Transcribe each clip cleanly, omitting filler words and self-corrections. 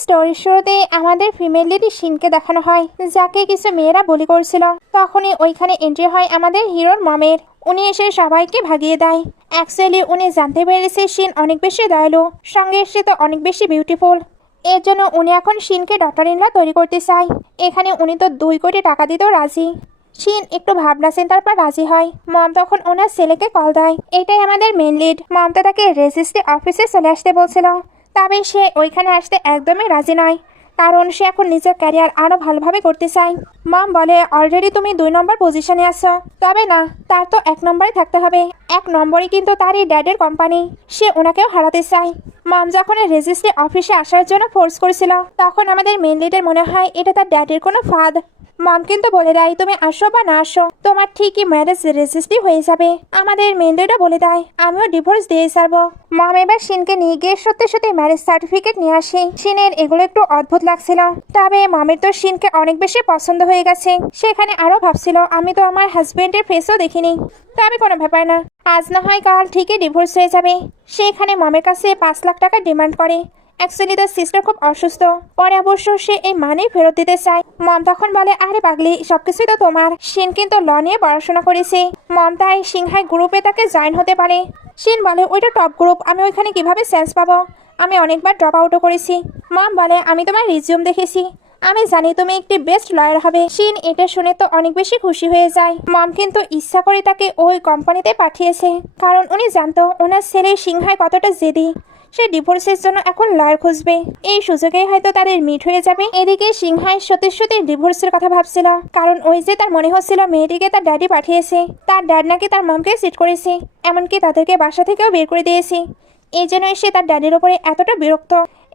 স্টোরির শুরুতে আমাদের ফিমেল লিডি শিনকে দেখানো হয়, যাকে কিছু মেয়েরা বলি করছিল। তখনই ওইখানে এন্ট্রি হয় আমাদের হিরোর মমের। উনি এসে সবাইকে ভাগিয়ে দেয়। অ্যাকচুয়ালি উনি জানতে পেরেছে শিন অনেক বেশি দয়ালু, সঙ্গে সে তো অনেক বেশি বিউটিফুল। এর জন্য উনি এখন শিনকে ডক্টর ইনলা তৈরি করতে চায়। এখানে উনি তো 2 কোটি টাকা দিতেও রাজি। শিন একটু ভাবনা চিন্তার পর রাজি হয়। মম তখন ওনার ছেলেকে কল দেয়। এটাই আমাদের মেন লিড। মম তো তাকে রেজিস্ট্রি অফিসে চলে আসতে বলছিল, তবে সে ওইখানে আসতে একদমই রাজি নয়, কারণ সে এখন নিজের ক্যারিয়ার আরও ভালোভাবে করতে চায়। মম বলে, অলরেডি তুমি 2 নম্বর পজিশনে আছো। তবে না, তার তো 1 নম্বরে থাকতে হবে। 1 নম্বরই কিন্তু তারই ড্যাডের কোম্পানি, সে ওনাকেও হারাতে চায়। মম যখন রেজিস্ট্রি অফিসে আসার জন্য ফোর্স করেছিল, তখন আমাদের মেন লিডের মনে হয় এটা তার ড্যাডের কোনো ফাঁদ। মম কিন্তু বলে দেয়, তুমি আসো বা না আসো, তোমার ঠিকই ম্যারেজ রেজিস্ট্রি হয়ে যাবে। আমাদের মেন লিডও বলে দেয়, আমিও ডিভোর্স দিয়ে ছাড়বো। মম এবার শিনকে নিয়ে গিয়ে সত্যি সত্যি ম্যারেজ সার্টিফিকেট নিয়ে আসে। শিনের এগুলো একটু অদ্ভুত লাগছিল, তবে মমের তো শিনকে অনেক বেশি পছন্দ হয়ে গেছে। সেখানে আরো ভাবছিল, আমি তো আমার হাজবেন্ডের ফেসও দেখিনি, তবে কোনো ব্যাপার না, আজ না হয় কাল ঠিকই ডিভোর্স হয়ে যাবে। সেখানে মমের কাছে 5 লাখ টাকা ডিমান্ড করে। অ্যাকচুয়ালি তার সিস্টার খুব অসুস্থ, পরে অবশ্য সে এই মানি ফেরত দিতে চায়। মম তখন বলে, আরে পাগলি, সবকিছুই তো তোমার। শিন কিন্তু ল নিয়ে পড়াশোনা করেছে। মম তাই সিংহাই গ্রুপে তাকে জয়েন হতে পারে। শিন বলে, ওইটা টপ গ্রুপ, আমি ওইখানে কিভাবে চান্স পাবো? আমি অনেকবার ড্রপ আউটও করেছি। মম বলে, আমি তোমার রিজিউম দেখেছি, আমি জানি তুমি একটি বেস্ট লয়ার হবে। শিন এটা শুনে তো অনেক বেশি খুশি হয়ে যায়। মম কিন্তু ইচ্ছা করে তাকে ওই কোম্পানিতে পাঠিয়েছে, কারণ উনি জানতো ওনার ছেলে সিংহাই কতটা জেদি। সে ডিভোর্সের জন্য এখন লয়ার খুঁজবে, এই সুযোগেই হয়তো তাদের মিট হয়ে যাবে। এদিকে সিংহাই সত্যি সত্যি ডিভোর্সের কথা ভাবছিল, কারণ ওই যে তার মনে হচ্ছিল মেয়েটিকে তার ড্যাডি পাঠিয়েছে। তার ড্যাড নাকি তার মমকে চিট করেছে, এমনকি তাদেরকে বাসা থেকেও বের করে দিয়েছে। এই জন্যই সে তার ড্যাডির ওপরে এতটা বিরক্ত।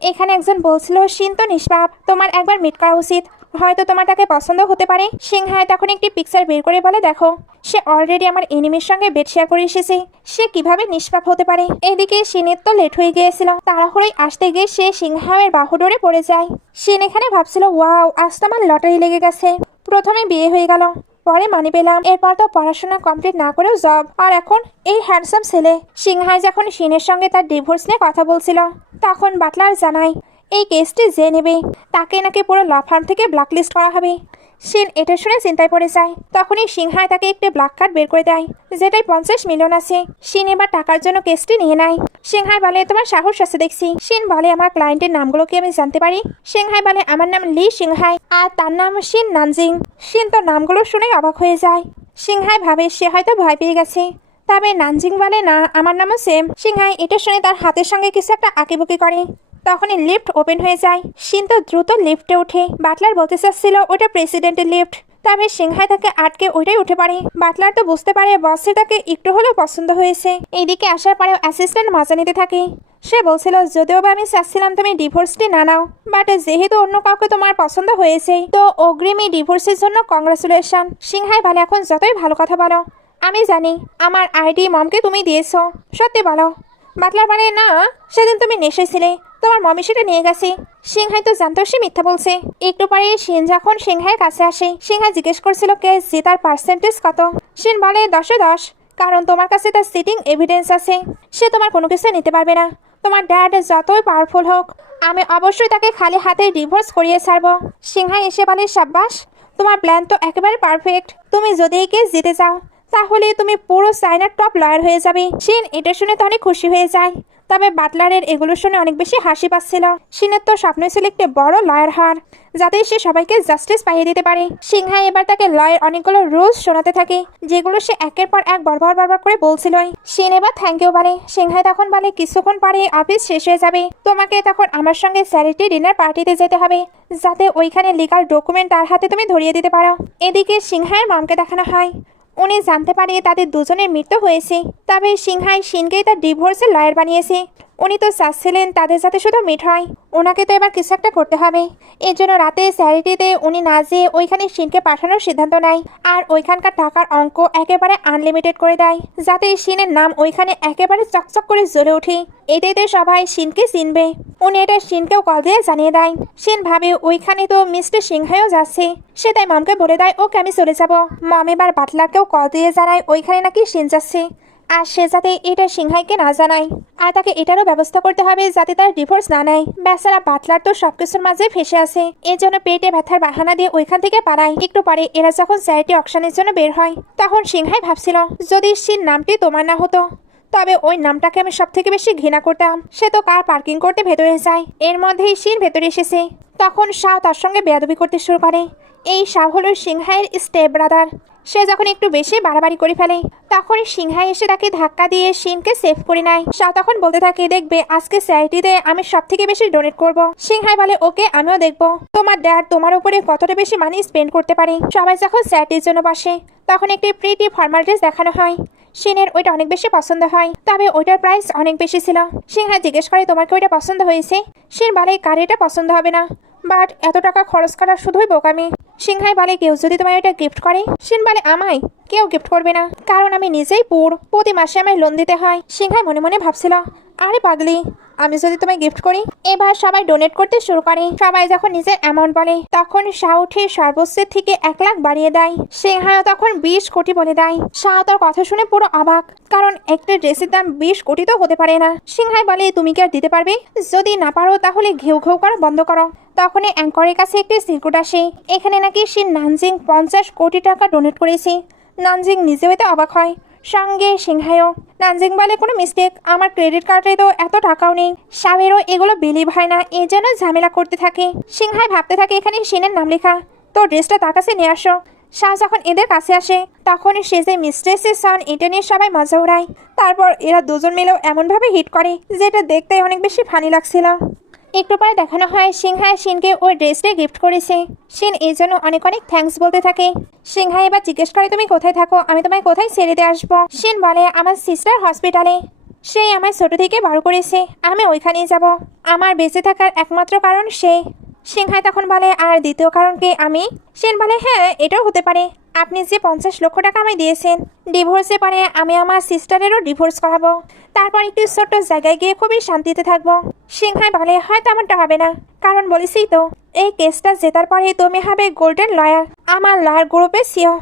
এখানে একজন বলছিল, শিন তো নিষ্পাপ, তোমার একবার মিট করা উচিত, হয়তো তোমার তাকে পছন্দ হতে পারে। সিংহাই তখন একটি পিকচার বের করে বলে, দেখো, সে অলরেডি আমার এনিমির সঙ্গে বেড শেয়ার করে এসেছে, সে কিভাবে নিষ্পাপ হতে পারে? এদিকে শিনের তো লেট হয়ে গিয়েছিল, তাড়াহুড়োই আসতে গিয়ে সে সিংহাইয়ের বাহু ডোরে পড়ে যায়। শিন এখানে ভাবছিল, ওয়াও, আজ তো আমার লটারি লেগে গেছে। প্রথমে বিয়ে হয়ে গেল, পরে মানি পেলাম, এরপর তো পড়াশোনা কমপ্লিট না করেও জব, আর এখন এই হ্যান্ডসাম ছেলে। সিংহাই যখন শিনের সঙ্গে তার ডিভোর্স নিয়ে কথা বলছিল, তখন বাটলার জানায় এই কেসটি যে নেবে তাকে নাকি পুরো ল ফার্ম থেকে ব্ল্যাকলিস্ট করা হবে। শিন এটা শুনে চিন্তায় পড়ে যায়। তখনই সিংহাই তাকে একটি ব্ল্যাক কার্ড বের করে দেয়, যেটাই 50 মিলিয়ন আছে। শিন এবার টাকার জন্য কেসটি নিয়ে নেয়। সিংহাই বলে, তোমার সাহস আছে দেখছি। শিন বলে, আমার ক্লায়েন্টের নামগুলো কি আমি জানতে পারি? সিংহাই বলে, আমার নাম লি সিংহাই, আর তার নাম শিন নানজিং। শিন তো নামগুলো শুনে অবাক হয়ে যায়। সিংহাই ভাবে সে হয়তো ভয় পেয়ে গেছে, তবে নানজিং বলে, না, আমার নামও সেম। সিংহাই এটা শুনে তার হাতের সঙ্গে কিছু একটা আঁকিবুকি করে। তখনই লিফট ওপেন হয়ে যায়। শিন তো দ্রুত লিফটে ওঠে। বাটলার বলতে চাচ্ছিল ওটা প্রেসিডেন্টের লিফট, তবে সিংহাই তাকে আটকে ওইটাই উঠে পড়ে। বাটলার তো বুঝতে পারে বসের তাকে একটু হলেও পছন্দ হয়েছে। এইদিকে আসার পরেও অ্যাসিস্ট্যান্ট মাজা নিতে থাকে। সে বলছিল, যদিও বা আমি চাচ্ছিলাম তুমি ডিভোর্সটি না নাও, বাট যেহেতু অন্য কাউকে তোমার পছন্দ হয়েছে, তো অগ্রিমী ডিভোর্সের জন্য কংগ্রাচুলেশন। সিংহাই বলে, এখন যতই ভালো কথা বলো, আমি জানি আমার আইডি মমকে তুমি দিয়েছো, সত্যি বলো। বাটলার বলে, না, সেদিন তুমি নেশায় ছিলে, তোমার মমি সেটা নিয়ে গেছে। সিংহাই তো জানতো সে মিথ্যা বলছে। একটু পরে শিন যখন সিংহাইয়ের কাছে আসে, সিংহাই জিজ্ঞেস করছিল কে জেতার পার্সেন্টেজ কত। শিন বলে, 10-এ 10, কারণ তোমার কাছে তার সিটিং এভিডেন্স আছে। সে তোমার কোনো কিছু নিতে পারবে না, তোমার ড্যাড যতই পাওয়ারফুল হোক, আমি অবশ্যই তাকে খালি হাতে ডিভোর্স করিয়ে ছাড়বো। সিংহাই এসে বলে, সাব্বাস, তোমার প্ল্যান তো একেবারে পারফেক্ট। তুমি যদি এই কেস জিতে যাও, তাহলে তুমি পুরো চাইনার টপ লয়ার হয়ে যাবে। শিন এটা শুনে তো অনেক খুশি হয়ে যায়, তবে বাটলারের এগুলো শুনে অনেক বেশি হাসি পাচ্ছিল। শিনের তো স্বপ্ন ছিল একটি বড় লয়ার হওয়ার, যাতে সে সবাইকে জাস্টিস পাইয়ে দিতে পারে। সিংহাই এবার তাকে লয়ের অনেকগুলো রুলস শোনাতে থাকে, যেগুলো সে একের পর এক বারবার করে বলছিল। শিন এবার থ্যাংক ইউ বলে। সিংহাই তখন বলে, কিছুক্ষণ পরে অফিস শেষ হয়ে যাবে, তোমাকে তখন আমার সঙ্গে চ্যারিটি ডিনার পার্টিতে যেতে হবে, যাতে ওইখানে লিগাল ডকুমেন্ট তার হাতে তুমি ধরিয়ে দিতে পারো। এদিকে সিংহাইয়ের মমকে দেখানো হয়। উনি জানতে পারে তাদের দুজনের মৃত্যু হয়েছে, তবে সিংহাই শিনকেই তার ডিভোর্সের লয়ার বানিয়েছে। উনি তো চাচ্ছিলেন তাদের সাথে শুধু মিট হয়, ওনাকে তো এবার কিছু একটা করতে হবে। এর জন্য রাতে চ্যারিটিতে উনি না যেয়ে ওইখানে শিনকে পাঠানোর সিদ্ধান্ত নেয়, আর ওইখানকার টাকার অঙ্ক একেবারে আনলিমিটেড করে দেয়, যাতে শিনের নাম ওইখানে একেবারে চকচক করে জ্বলে ওঠে। এটাতে সবাই শিনকে চিনবে। উনি এটা শিনকেও কল দিয়ে জানিয়ে দেয়। শিন ভাবে ওইখানে তো মিস্টার সিংহাইও যাচ্ছে, সে তাই মমকে বলে দেয়, ওকে আমি চলে যাব। মম এবার বাটলারকেও কল দিয়ে জানায় ওইখানে নাকি শিন যাচ্ছে, আর সে যাতে এটা সিংহাইকে না জানায়। আর তাকে এটারও ব্যবস্থা করতে হবে যাতে তার ডিভোর্স না নেয়। বেচারা বাটলার তো সবকিছুর মাঝে ফেসে আছে, এর জন্য পেটে ব্যথার বাহানা দিয়ে ওইখান থেকে পালায়। একটু পরে এরা যখন চ্যারিটি অকশনের জন্য বের হয়, তখন সিংহাই ভাবছিল যদি শিন নামটি তোমার না হতো তবে ওই নামটাকে আমি সব থেকে বেশি ঘৃণা করতাম। সে তো কার পার্কিং করতে ভেতরে যায়, এর মধ্যেই শিন ভেতরে এসেছে। তখন শাও তার সঙ্গে বেয়াদবি করতে শুরু করে। এই শাও হলো সিংহাইয়ের স্টেপ ব্রাদার। সে যখন একটু বেশি বাড়াবাড়ি করে ফেলে তখন সিংহাই এসে তাকে ধাক্কা দিয়ে শিনকে সেভ করে নেয়। শাও তখন বলতে থাকে, দেখবে আজকে চ্যারিটিতে আমি সব থেকে বেশি ডোনেট করব। সিংহাই বলে, ওকে, আমিও দেখবো তোমার ড্যাড তোমার উপরে কতটা বেশি মানি স্পেন্ড করতে পারে। সবাই যখন চ্যারিটির জন্য বসে তখন একটি প্রিটি ফর্মাল ড্রেস দেখানো হয়। শিনের ওইটা অনেক বেশি পছন্দ হয়, তবে ওইটার প্রাইস অনেক বেশি ছিল। সিংহাই জিজ্ঞেস করে, তোমার কি ওইটা পছন্দ হয়েছে? শিন বলে, কার এটা পছন্দ হবে না, বাট এত টাকা খরচ করা শুধুই বোকামি। সিংহাই বলে, কেউ যদি তোমায় এটা গিফট করে? শিন বলে, আমায় কেউ গিফট করবে না, কারণ আমি নিজেই পুর, প্রতি মাসে আমায় লোন দিতে হয়। সিংহাই মনে মনে ভাবছিল, আরে পাগলি, আমি যদি তোমায় গিফট করি। এবার সবাই ডোনেট করতে শুরু করে। সবাই যখন নিজের অ্যামাউন্ট বলে তখন শাহ উঠে সর্বোচ্চের থেকে 1 লাখ বাড়িয়ে দেয়। সিংহাইও তখন 20 কোটি বলে দেয়। শাহ তার কথা শুনে পুরো অবাক, কারণ একটা ড্রেসের দাম 20 কোটি তো হতে পারে না। সিংহাই বলে, তুমি কি আর দিতে পারবে? যদি না পারো তাহলে ঘেউ ঘেউ করা বন্ধ করো। তখনই অ্যাঙ্করের কাছে একটি সিক্রেট আসে, এখানে নাকি সে নানজিং 50 কোটি টাকা ডোনেট করেছে। নানজিং নিজেও এতে অবাক হয়, সঙ্গে সিংহাইও। নানজিং বলে, কোনো মিস্টেক, আমার ক্রেডিট কার্ডে তো এত টাকাও নেই। শাহেরও এগুলো বিলিভ হয় না, এই জন্য ঝামেলা করতে থাকে। সিংহাই ভাবতে থাকে, এখানে শিনের নাম লেখা, তো ড্রেসটা তার কাছে নিয়ে আসো। শাহ যখন এদের কাছে আসে তখন সে যে মিস্ট্রেসের সন, এটা নিয়ে সবাই মজা উড়ায়। তারপর এরা দুজন মিলেও এমনভাবে হিট করে যেটা দেখতে অনেক বেশি ফানি লাগছিল। একটু পরে দেখানো হয় সিংহাই শিনকে ওই ড্রেসটা গিফট করেছে। শিন এই জন্য অনেক অনেক থ্যাঙ্কস বলতে থাকে। সিংহাই এবার জিজ্ঞেস করে, তুমি কোথায় থাকো, আমি তোমায় কোথায় ছেড়ে দিয়ে আসবো? শিন বলে, আমার সিস্টার হসপিটালে, সেই আমায় ছোট থেকে বড় করেছে, আমি ওইখানেই যাব। আমার বেঁচে থাকার একমাত্র কারণ সে। সিংহাই তখন বলে, আর দ্বিতীয় কারণ কি আমি? শিন বলে, হ্যাঁ, এটাও হতে পারে। আপনি যে 50 লক্ষ টাকা আমায় দিয়েছেন, ডিভোর্সে পারে আমি আমার সিস্টারেরও ডিভোর্স করাবো, তারপর একটু ছোট্ট জায়গায় গিয়ে খুবই শান্তিতে থাকবো। সিংহাই বলে, হয়তো এমনটা হবে না, কারণ বলেছি তো এই কেসটা জেতার পরে তুমি হবে গোল্ডেন লয়ার, আমার লয়ার গ্রুপে সিও।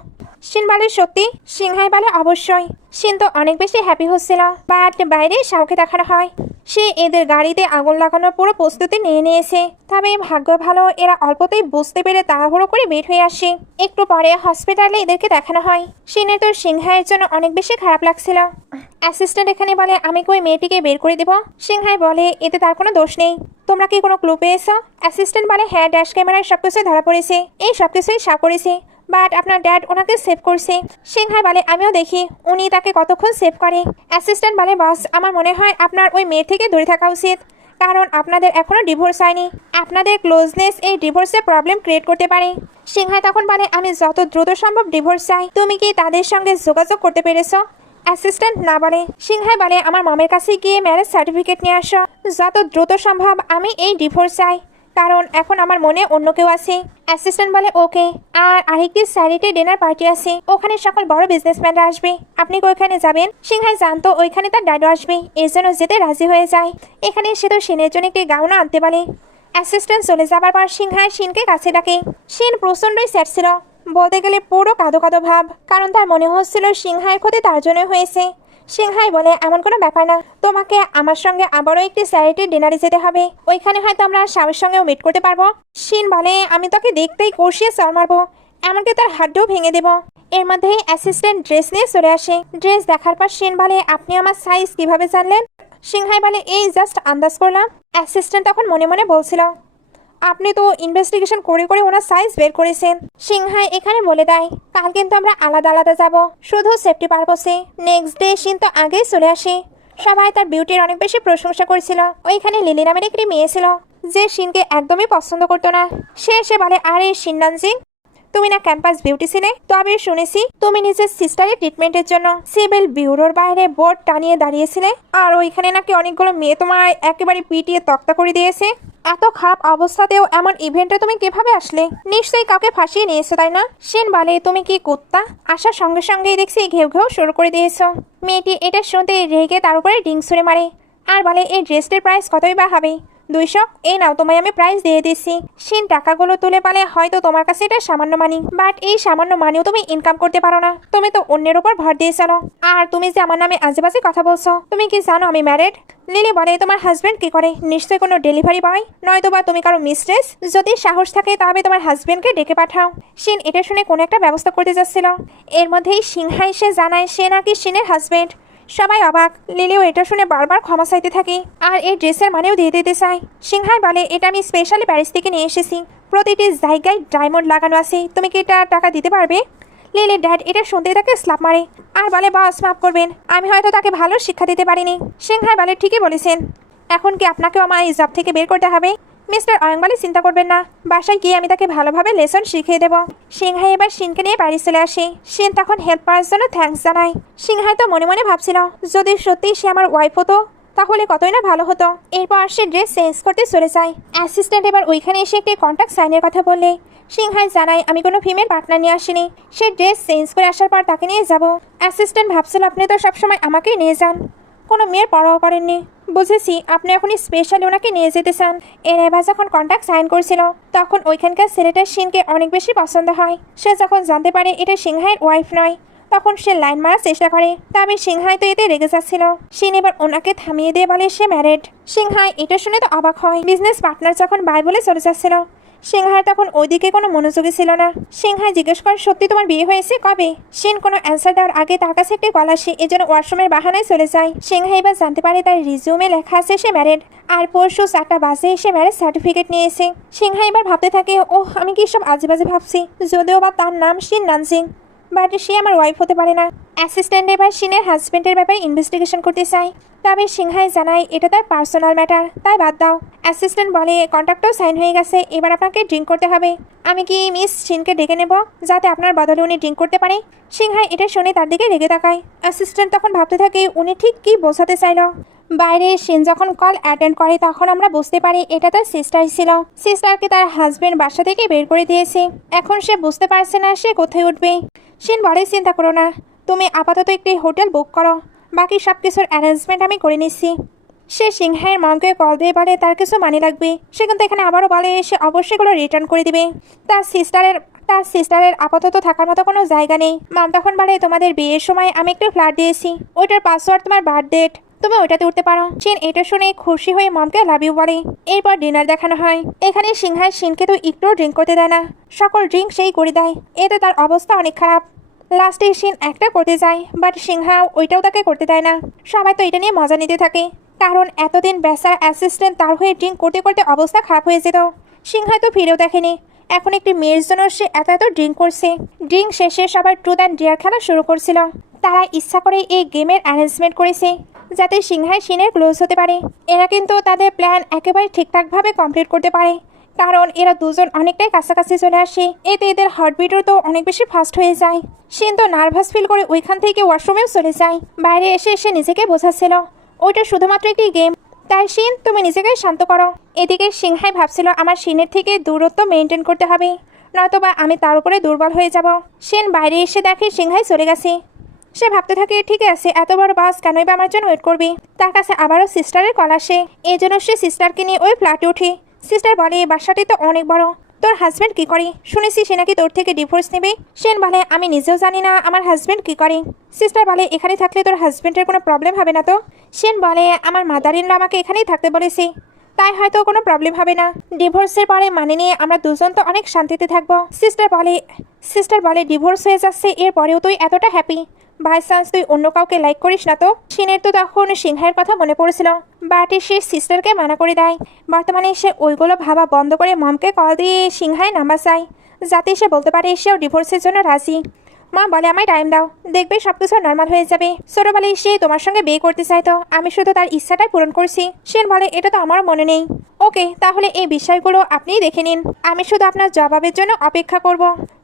শিন বলে, সত্যি? সিংহাই বলে, অবশ্যই। শিন তো অনেক বেশি হ্যাপি হচ্ছিল, বাট বাইরে শাওকে দেখানো হয় সে এদের গাড়িতে আগুন লাগানোর পুরো প্রস্তুতি নিয়ে নিয়েছে। তবে ভাগ্য ভালো, এরা অল্পতেই বুঝতে পেরে তাড়াহুড়ো করে বের হয়ে আসে। একটু পরে হসপিটালে এদেরকে দেখানো হয়। শিনের তো সিংহাইয়ের জন্য অনেক বেশি খারাপ লাগছিল। অ্যাসিস্ট্যান্ট এখানে বলে, আমি কি ওই মেয়েটিকে বের করে দেবো? সিংহাই বলে, এতে তার কোনো দোষ নেই, তোমরা কি কোনো ক্লু পেয়েছো? অ্যাসিস্ট্যান্ট বলে, হ্যাঁ, ড্যাশ ক্যামেরায় সবকিছু ধরা পড়েছে, এই সবকিছুই শাহ করেছে, বাট আপনার ড্যাড ওনাকে সেভ করছে। সিংহাই বলে, আমিও দেখি উনি তাকে কতক্ষণ সেভ করে। অ্যাসিস্ট্যান্ট বলে, বস, আমার মনে হয় আপনার ওই মেয়ের থেকে দূরে থাকা উচিত, কারণ আপনাদের এখনো ডিভোর্স হয়নি, আপনাদের ক্লোজনেস এই ডিভোর্সের প্রবলেম ক্রিয়েট করতে পারে। সিংহাই তখন বলে, আমি যত দ্রুত সম্ভব ডিভোর্স চাই, তুমি কি তাদের সঙ্গে যোগাযোগ করতে পেরেছো? অ্যাসিস্ট্যান্ট না বলে। সিংহাই বলে, আমার মামের কাছে গিয়ে ম্যারেজ সার্টিফিকেট নিয়ে আসো, যত দ্রুত সম্ভব আমি এই ডিভোর্স চাই, কারণ এখন আমার মনে অন্য কেউ আছে। অ্যাসিস্ট্যান্ট বলে, ওকে, আর আরেকটি স্যারিটি ডিনার পার্টি আছে, ওখানে সকল বড় বিজনেসম্যানরা আসবে, আপনি কি ওইখানে যাবেন? সিংহাই জানতো ওইখানে তার ড্যাডও আসবে, এর জন্য যেতে রাজি হয়ে যায়। এখানে সে তো শিনের জন্য একটি গাউন আনতে বলে। অ্যাসিস্ট্যান্ট চলে যাবার পর সিংহাই শিনকে কাছে ডাকে। শিন প্রচণ্ডই স্যাড ছিল, বলতে গেলে পুরো কাঁদো কাঁদো ভাব, কারণ তার মনে হচ্ছিল সিংহাইয়ের ক্ষতি তার জন্য হয়েছে। সিংহাই বলে, এমন কোনো ব্যাপার না, তোমাকে আমার সঙ্গে আবারও একটি স্যারিটি ডিনারে যেতে হবে, ওইখানে হয়তো আমরা স্বামীর সঙ্গেও মিট করতে পারবো। শিন বলে, আমি তোকে দেখতেই কষিয়ে চড় মারবো, এমনকি তার হাতটাও ভেঙে দেবো। এর মধ্যেই অ্যাসিস্ট্যান্ট ড্রেস নিয়ে চলে আসে। ড্রেস দেখার পর শিন বলে, আপনি আমার সাইজ কিভাবে জানলেন? সিংহাই বলে, এই জাস্ট আন্দাজ করলাম। অ্যাসিস্ট্যান্ট তখন মনে মনে বলছিল, আপনি তো ইনভেস্টিগেশন করে করে ওনার সাইজ বের করেছেন। সিংহাই এখানে বলে দেয়, কাল কিন্তু আমরা আলাদা আলাদা যাব, শুধু সেফটি পারপসে। নেক্সট ডে শিন তো আগেই চলে আসে। সবাই তার বিউটির অনেক বেশি প্রশংসা করেছিল। ওইখানে লিলি নামের একটি মেয়ে ছিল যে শিনকে একদমই পছন্দ করতো না। সে এসে বলে, আরে শিননানজিং, তুমি না ক্যাম্পাস বিউটি ছিলে? তবে শুনেছি তুমি নিজের সিস্টারের ট্রিটমেন্টের জন্য সিভিল ব্যুরোর বাইরে বোর্ড টানিয়ে দাঁড়িয়েছিলে, আর ওইখানে নাকি অনেকগুলো মেয়ে তোমায় একেবারে পিটিয়ে তক্তা করে দিয়েছে। এত খারাপ অবস্থাতেও এমন ইভেন্টে তুমি কিভাবে আসলে? নিশ্চয়ই কাউকে ফাঁসিয়ে নিয়েছো, তাই না? শিন বলে, তুমি কি কুত্তা? আসার সঙ্গে সঙ্গেই দেখছি ঘেউ ঘেউ শুরু করে দিয়েছো। মেয়েটি এটা শুনতে রেগে তার উপরে ডিং ছুঁড়ে মারে আর বলে, এই ড্রেসটির প্রাইস কতই বা হবে? 200, এই নাও তোমায় আমি প্রাইস দিয়ে দিচ্ছি। শিন টাকাগুলো তুলে বলে, হয়তো তোমার কাছে এটা সামান্য মানি, বাট এই সামান্য মানিও তুমি ইনকাম করতে পারো না। তুমি তো অন্যের উপর ভর দিয়ে চলো। আর তুমি যে আমার নামে আজেবাজে কথা বলছো, তুমি কি জানো আমি ম্যারিড? লিলি বলে, তোমার হাজবেন্ড কি করে? নিশ্চয়ই কোনো ডেলিভারি বয়, নয়তো বা তুমি কারো মিস্ট্রেস। যদি সাহস থাকে তবে তোমার হাজবেন্ডকে ডেকে পাঠাও। শিন এটা শুনে কোনো একটা ব্যবস্থা করতে যাচ্ছিল, এর মধ্যেই সিংহা এসে জানায় সে নাকি শিনের হাজবেন্ড। সবাই অবাক। লিলিও এটা শুনে বারবার ক্ষমা চাইতে থাকে আর এই ড্রেসের মানেও দিয়ে দিতে চায়। সিংহাই বলে, এটা আমি স্পেশালি প্যারিস থেকে নিয়ে এসেছি, প্রতিটি জায়গায় ডায়মন্ড লাগানো আছে, তুমি কি এটা টাকা দিতে পারবে? লিলির ড্যাড এটা শুনতে তাকে স্ল্যাপ মারে আর বলে, বস মাফ করবেন, আমি হয়তো তাকে ভালো শিক্ষা দিতে পারিনি। সিংহাই বলে, ঠিকই বলেছেন, এখন কি আপনাকেও আমার এই জব থেকে বের করতে হবে? মিস্টার অয়ং বলে, চিন্তা করবেন না, বাসায় গিয়ে আমি তাকে ভালোভাবে লেসন শিখিয়ে দেবো। সিংহাই এবার শিনকে নিয়ে বাড়ি চলে আসে। শিন তখন হেল্প করার জন্য থ্যাঙ্কস জানায়। সিংহাই তো মনে মনে ভাবছিল, যদি সত্যি সে আমার ওয়াইফ হতো তাহলে কতই না ভালো হতো। এরপর সে ড্রেস চেঞ্জ করতে চলে যায়। অ্যাসিস্ট্যান্ট এবার ওইখানে এসে একটি কন্ট্যাক্ট সাইনের কথা বললে সিংহাই জানায়, আমি কোনো ফিমেল পার্টনার নিয়ে আসিনি, সে ড্রেস চেঞ্জ করে আসার পর তাকে নিয়ে যাব। অ্যাসিস্ট্যান্ট ভাবছিল, আপনি তো সবসময় আমাকেই নিয়ে যান, কোনো মেয়ের পরোয়া করেননি। বুঝেছি, আপনি এখন স্পেশালি ওনাকে নিয়ে যেতে চান। এর এবার যখন কন্ট্যাক্ট সাইন করছিল তখন ওইখানকার ছেলেটার শিনকে অনেক বেশি পছন্দ হয়। সে যখন জানতে পারে এটা সিংহাইয়ের ওয়াইফ নয় তখন সে লাইন মারার চেষ্টা করে, তবে সিংহাই তো এতে রেগে যাচ্ছিল। শিন এবার ওনাকে থামিয়ে দিয়ে বলে সে ম্যারিড। সিংহাই এটা শুনে তো অবাক হয়। বিজনেস পার্টনার যখন বাই বলে চলে যাচ্ছিল, সিংহাই তখন ওইদিকে কোনো মনোযোগী ছিল না। সিংহাই জিজ্ঞেস করে, সত্যি তোমার বিয়ে হয়েছে কবে? শিন কোনো অ্যান্সার দেওয়ার আগে তার কাছে একটি কল আসে, এজন্য ওয়াশরুমের বাহানায় চলে যায়। সিংহাই এবার জানতে পারে তার রিজিউমে লেখা আছে সে ম্যারিড, আর পরশু 4টা বাজে সে ম্যারেজ সার্টিফিকেট নিয়ে এসে। সিংহাই এবার ভাবতে থাকে, ওহ আমি কি সব আজেবাজে ভাবছি, যদিও বা তার নাম শিন নানসিং, বাট সে আমার ওয়াইফ হতে পারে না। অ্যাসিস্ট্যান্ট এবার শিনের হাজবেন্ডের ব্যাপারে ইনভেস্টিগেশন করতে চায়, তবে সিংহাই জানায় এটা তার পার্সোনাল ম্যাটার, তাই বাদ দাও। অ্যাসিস্ট্যান্ট বলে, কন্ট্রাক্টও সাইন হয়ে গেছে, এবার আপনাকে ড্রিঙ্ক করতে হবে। আমি কি মিস শিনকে ডেকে নেব যাতে আপনার বদলে উনি ড্রিঙ্ক করতে পারে? সিংহাই এটা শুনে তার দিকে রেগে তাকায়। অ্যাসিস্ট্যান্ট তখন ভাবতে থাকে উনি ঠিক কি বোঝাতে চাইল। বাইরে শিন যখন কল অ্যাটেন্ড করে তখন আমরা বুঝতে পারি এটা তার সিস্টার ছিল। সিস্টারকে তার হাজবেন্ড বাসা থেকে বের করে দিয়েছে, এখন সে বুঝতে পারছে না সে কোথায় উঠবে। শিন বলে, চিন্তা করো না, তুমি আপাতত একটি হোটেল বুক করো, বাকি সব কিছুর অ্যারেঞ্জমেন্ট আমি করে নিচ্ছি। সে সিংহাইয়ের মমকে কল দিয়ে বলে তার কিছু মানি লাগবে, সে কিন্তু এখানে আবারও বলে সে অবশ্যই এগুলো রিটার্ন করে দিবে। তার সিস্টারের আপাতত থাকার মতো কোনো জায়গা নেই। মম তখন বলে, তোমাদের বিয়ের সময় আমি একটু ফ্ল্যাট দিয়েছি, ওইটার পাসওয়ার্ড তোমার বার্থডেট, তুমি ওইটাতে উঠতে পারো। শিন এটা শুনে খুশি হয়ে মমকে লাভ ইউ বলে। এরপর ডিনার দেখানো হয়। এখানে সিংহাই শিনকে তো একটু ড্রিঙ্ক করতে দেয় না, সকল ড্রিঙ্ক সেই করে দেয়, এতে তার অবস্থা অনেক খারাপ। লাস্টে শিন একটা করতে যায়, বাট সিংহাও ওইটাও তাকে করতে দেয় না। সবাই তো এটা নিয়ে মজা নিতে থাকে, কারণ এতদিন বেচারা অ্যাসিস্ট্যান্ট তার হয়ে ড্রিঙ্ক করতে করতে অবস্থা খারাপ হয়ে যেত। সিংহাই তো ফিরেও দেখেনি, এখন একটি মেয়ের জন্য সে এত ড্রিঙ্ক করছে। ড্রিঙ্ক শেষে সবাই ট্রুথ অ্যান্ড ডেয়ার খেলা শুরু করছিল। তারা ইচ্ছা করে এই গেমের অ্যারেঞ্জমেন্ট করেছে যাতে সিংহাই শিনের ক্লোজ হতে পারে। এরা কিন্তু তাদের প্ল্যান একেবারে ঠিকঠাকভাবে কমপ্লিট করতে পারে, কারণ এরা দুজন অনেকটাই কাছাকাছি চলে আসে, এতে এদের হার্টবিটও তো অনেক বেশি ফাস্ট হয়ে যায়। শিন তো নার্ভাস ফিল করে ওইখান থেকে ওয়াশরুমেও চলে যায়। বাইরে এসে সে নিজেকে বোঝাচ্ছিল ওইটা শুধুমাত্র একটি গেম, তাই শিন তুমি নিজেকে শান্ত করো। এদিকে সিংহাই ভাবছিল আমার শিনের থেকে দূরত্ব মেনটেন করতে হবে, নয়তোবা আমি তার উপরে দুর্বল হয়ে যাব। শিন বাইরে এসে দেখে সিংহাই চলে গেছে। সে ভাবতে থাকে ঠিক আছে, এত বড় বাস কেনই বা আমার জন্য ওয়েট করবে। তার কাছে আবারও সিস্টারের কল আসে, এই জন্য সে সিস্টারকে নিয়ে ওই ফ্ল্যাটে উঠে। সিস্টার বলে, বাসাটি তো অনেক বড়, তোর হাজব্যান্ড কি করে? শুনেছি সে নাকি তোর থেকে ডিভোর্স নেবে। সেন বলে, আমি নিজেও জানি না আমার হাজব্যান্ড কি করে। সিস্টার বলে, এখানে থাকলে তোর হাজব্যান্ডের কোনো প্রবলেম হবে না তো? সেন বলে, আমার মাদার ইন ল আমাকে এখানেই থাকতে বলেছে, তাই হয়তো কোনো প্রবলেম হবে না। ডিভোর্সের পরে মানে নিয়ে আমরা দুজন তো অনেক শান্তিতে থাকবো। সিস্টার বলে ডিভোর্স হয়ে যাচ্ছে এরপরেও তুই এতটা হ্যাপি, বাই চান্স তুই অন্য কাউকে লাইক করিস না তো? শিনের তো তখন সিংহাইয়ের কথা মনে পড়েছিল, বাট সে সিস্টারকে মানা করে দেয়। বর্তমানে সে ওইগুলো ভাবা বন্ধ করে মমকে কল দিয়ে সিংহাই নাম্বার চায়, যাতে সে বলতে পারে সেও ডিভোর্সের জন্য রাজি। মা বলে, আমায় টাইম দাও, দেখবে সব কিছু নর্মাল হয়ে যাবে। ছোট বলে, সে তোমার সঙ্গে বিয়ে করতে চাইতো, আমি শুধু তার ইচ্ছাটাই পূরণ করছি। সেন বলে, এটা তো আমারও মনে নেই। ওকে, তাহলে এই বিষয়গুলো আপনিই দেখে নিন, আমি শুধু আপনার জবাবের জন্য অপেক্ষা করব।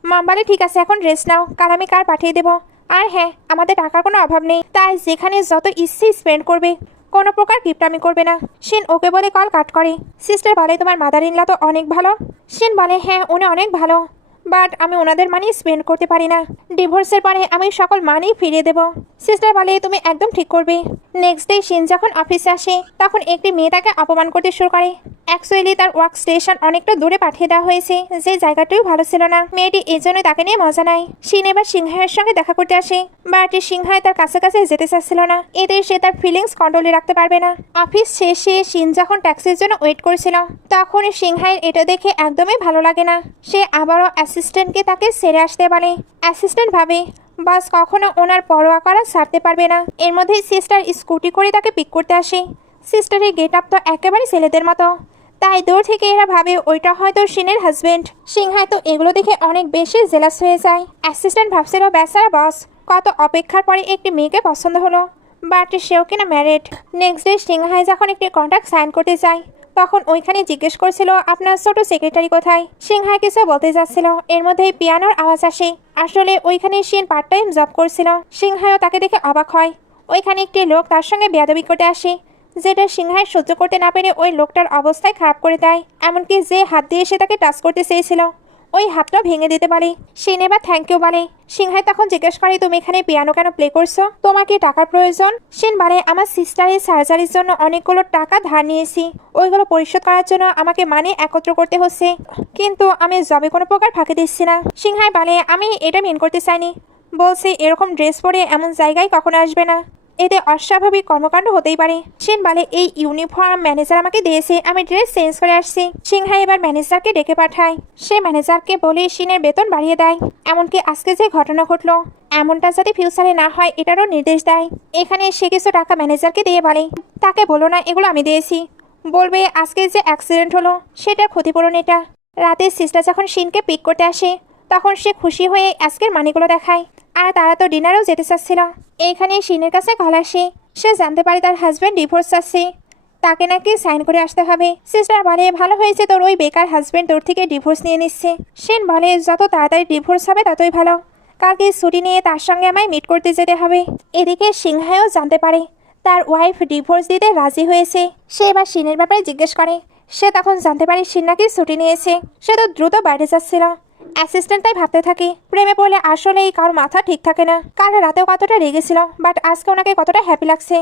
মম বলে, ঠিক আছে, এখন রেস্ট নাও, কাল আমি কার পাঠিয়ে দেবো। আর হ্যাঁ, আমাদের টাকার কোনো অভাব নেই, তাই যেখানে যত ইচ্ছে স্পেন্ড করবে, কোনো প্রকার কিপটামি করবে না। শিন ওকে বলে কল কাট করে। সিস্টার বলে, তোমার মাদার ইন ল তো অনেক ভালো। শিন বলে, হ্যাঁ উনি অনেক ভালো, বাট আমি ওনাদের মানি স্পেন্ড করতে পারি না। ডিভোর্সের পরে আমি সকল মানি ফিরিয়ে দেব। সিস্টার বলে তুমি একদম ঠিক করবে। নেক্সট ডে শিন যখন অফিসে আসে তখন একটি মেয়ে তাকে অপমান করতে শুরু করে। অ্যাকচুয়ালি তার ওয়ার্ক স্টেশন অনেকটা দূরে পাঠিয়ে দেওয়া হয়েছে, যে জায়গাটাও ভালো ছিল না। মেয়েটি এই জন্য তাকে নিয়ে মজা নেয়। শিন এবার সিংহাইয়ের সঙ্গে দেখা করতে আসে, বাট সিংহাই তার কাছে কাছে যেতে চাচ্ছিল না। এতে সে তার ফিলিংস কন্ট্রোলে রাখতে পারবে না। অফিস শেষে শিন যখন ট্যাক্সির জন্য ওয়েট করেছিল তখন সিংহাইয়ের এটা দেখে একদমই ভালো লাগে না। সে আবারও অ্যাসিস্ট্যান্টকে তাকে সেরে আসতে বলে। অ্যাসিস্ট্যান্ট ভাবে বাস কখনো ওনার পরোয়া করা ছাড়তে পারবে না। এর মধ্যেই সিস্টার স্কুটি করে তাকে পিক করতে আসে। সিস্টারের গেট আপ তো একেবারে ছেলেদের মতো, তাই দূর থেকে এরা ভাবে ওইটা হয়তো শিনের হাজবেন্ড। সিংহাই তো এগুলো দেখে অনেক বেশি জেলাস হয়ে যায়। অ্যাসিস্ট্যান্ট ভাবছিল বেচারা বস, কত অপেক্ষার পরে একটি মেয়েকে পছন্দ হলো, বাট সেও কিনা ম্যারিড। নেক্সট ডে সিংহাই যখন একটি কন্ট্রাক্ট সাইন করতে যায় তখন ওইখানে জিজ্ঞেস করছিল আপনার ছোট সেক্রেটারি কোথায়। সিংহাই কিছু বলতে যাচ্ছিল, এর মধ্যেই পিয়ানোর আওয়াজ আসে। আসলে ওইখানে শিন পার্ট টাইম জব করছিল। সিংহাইও তাকে দেখে অবাক হয়। ওইখানে একটি লোক তার সঙ্গে বেয়াদবি করতে আসে, যেটা সিংহাই সহ্য করতে না পেরে ওই লোকটার অবস্থায় খারাপ করে দেয়। এমনকি যে হাত দিয়ে সে তাকে টাচ করতে চেয়েছিল ওই হাতটা ভেঙে দিতে পারে। শিন এবার থ্যাংক ইউ বলে। সিংহাই তখন জিজ্ঞেস করে তুমি এখানে পিয়ানো কেন প্লে করছো, তোমার কি টাকার প্রয়োজন? শিন বলে আমার সিস্টারের সার্জারির জন্য অনেকগুলো টাকা ধার নিয়েছি, ওইগুলো পরিশোধ করার জন্য আমাকে মানি একত্র করতে হচ্ছে, কিন্তু আমি জবে কোনো প্রকার ফাঁকি দিচ্ছি না। সিংহাই বলে আমি এটা মেন করতে চাইনি, বলছি এরকম ড্রেস পরে এমন জায়গায় কখনো আসবে না, এতে অস্বাভাবিক কর্মকাণ্ড হতেই পারে। শিন বলে এই ইউনিফর্ম ম্যানেজার আমাকে দিয়েছে, আমি ড্রেস চেঞ্জ করে আসছি। সিংহাই এবার ম্যানেজারকে ডেকে পাঠায়। সে ম্যানেজারকে বলে শিনের বেতন বাড়িয়ে দেয়, এমনকি আজকে যে ঘটনা ঘটলো এমনটা যাতে ফিউচারে না হয় এটারও নির্দেশ দেয়। এখানে সে কিছু টাকা ম্যানেজারকে দিয়ে বলে তাকে বলো না এগুলো আমি দিয়েছি, বলবে আজকে যে অ্যাক্সিডেন্ট হলো সেটার ক্ষতিপূরণ এটা। রাতে সিস্টার যখন শিনকে পিক করতে আসে তখন সে খুশি হয়ে আজকের মানিগুলো দেখায়, আর তারা তো ডিনারেও যেতে চাচ্ছিল। এইখানে শিনের কাছে কল আসে, সে জানতে পারে তার হাজব্যান্ড ডিভোর্স চাচ্ছে, তাকে নাকি সাইন করে আসতে হবে। সিস্টার বলে ভালো হয়েছে তোর ওই বেকার হাজব্যান্ড তোর থেকে ডিভোর্স নিয়ে নিচ্ছে। শিন বলে যত তাড়াতাড়ি ডিভোর্স হবে ততই ভালো, কালকে ছুটি নিয়ে তার সঙ্গে আমায় মিট করতে যেতে হবে। এদিকে সিংহাইও জানতে পারে তার ওয়াইফ ডিভোর্স দিতে রাজি হয়েছে। সে এবার শিনের ব্যাপারে জিজ্ঞেস করে, সে তখন জানতে পারে শিন নাকি ছুটি নিয়েছে, সে তো দ্রুত বাইরে যাচ্ছিল। অ্যাসিস্ট্যান্ট তাই ভাবতে থাকে প্রেমে পড়লে আসলেই কারোর মাথা ঠিক থাকে না। কাল রাতেও কতটা রেগেছিল, বাট আজকে ওনাকে কতটা হ্যাপি লাগছে।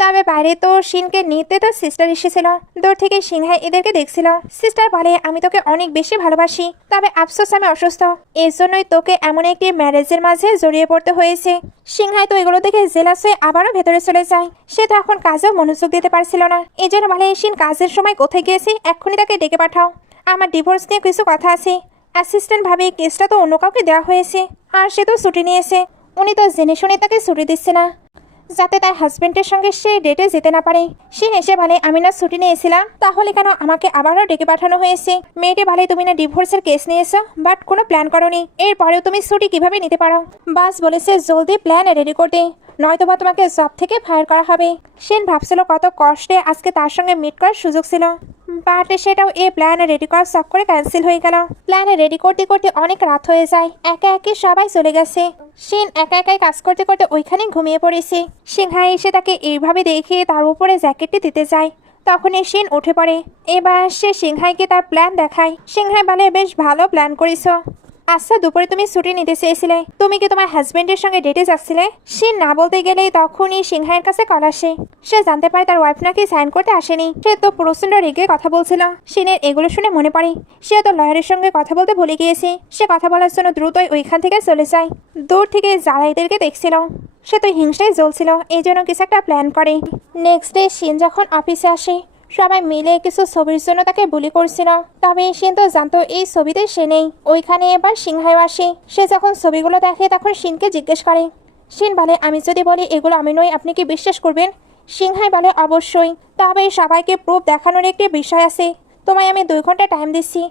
তবে বাইরে তো শিনকে নিতে তো সিস্টার এসেছিল, দূর থেকে সিংহাই এদেরকে দেখছিল। সিস্টার বলে আমি তোকে অনেক বেশি ভালোবাসি, তবে আফসোস আমি অসুস্থ, এর জন্যই তোকে এমন একটি ম্যারেজের মাঝে জড়িয়ে পড়তে হয়েছে। সিংহাই তো এগুলো দেখে জেলাস হয়ে আবারও ভেতরে চলে যায়। সে তো এখন কাজেও মনোযোগ দিতে পারছিল না। এই জন্য বলে শিন কাজের সময় কোথায় গিয়েছে, এক্ষুনি তাকে ডেকে পাঠাও, আমার ডিভোর্স নিয়ে কিছু কথা আছে। অ্যাসিস্ট্যান্ট ভাবে কেসটা তো অন্য কাউকে দেওয়া হয়েছে, আর সে তো ছুটি নিয়েছে, উনি তো জেনে শুনে তাকে ছুটি দিচ্ছে না যাতে তার হাজবেন্ডের সঙ্গে সে ডেটে যেতে না পারে। শিন এসে বলে আমি না ছুটি নিয়েছিলাম, তাহলে কেন আমাকে আবারও ডেকে পাঠানো হয়েছে? মেয়েটি বলে তুমি না ডিভোর্সের কেস নিয়েছো, বাট কোনো প্ল্যান করোনি, এরপরেও তুমি ছুটি কিভাবে নিতে পারো? বাস বলেছে জলদি প্ল্যান রেডি করতে, নয়তোবা তোমাকে জব থেকে ফায়ার করা হবে। শিন ভাবছিল কত কষ্টে আজকে তার সঙ্গে মিট করার সুযোগ ছিল, বাট সেটাও এই প্ল্যান রেডি করার শখ করে ক্যান্সেল হয়ে গেল। প্ল্যান রেডি করতে করতে অনেক রাত হয়ে যায়, একে একে সবাই চলে গেছে। শিন একা একাই কাজ করতে করতে ওইখানে ঘুমিয়ে পড়েছে। সিংহাই এসে তাকে এইভাবে দেখে তার উপরে জ্যাকেটটি দিতে যায়, তখনই শিন উঠে পড়ে। এবার সে সিংহাইকে তার প্ল্যান দেখায়। সিংহাই বলে বেশ ভালো প্ল্যান করেছো, আচ্ছা দুপুরে তুমি ছুটি নিতে চেয়েছিলে, তুমি কি তোমার হাজবেন্ডের সঙ্গে ডেটে যাচ্ছিলে? শিন না বলতে গেলেই তখনই সিংহাইয়ের কাছে কল আসে। সে জানতে পারে তার ওয়াইফ নাকি সাইন করতে আসেনি, সে তো প্রচন্ড রেগে কথা বলছিল। শিনের এগুলো শুনে মনে পড়ে সে তো লয়ারের সঙ্গে কথা বলতে ভুলে গিয়েছে। সে কথা বলার জন্য দ্রুতই ওইখান থেকে চলে যায়। দূর থেকে যারা এদেরকে দেখছিল সে তো হিংসায় জ্বলছিল, এই জন্য কিছু একটা প্ল্যান করে। নেক্সট ডে শিন যখন অফিসে আসে সবাই মিলে কিছু ছবির জন্য তাকে বুলি করছিল, তবে শিন তো জানতো এই ছবিতে সে নেই। ওইখানে এবার সিংহাইও আসে। সে যখন ছবিগুলো দেখে তখন শিনকে জিজ্ঞেস করে। শিন বলে আমি যদি বলি এগুলো আমি নই আপনি কি বিশ্বাস করবেন? সিংহাই বলে অবশ্যই, তবে সবাইকে প্রুফ দেখানোর একটি বিষয় আছে, তোমায় আমি 2 ঘন্টা টাইম দিচ্ছি,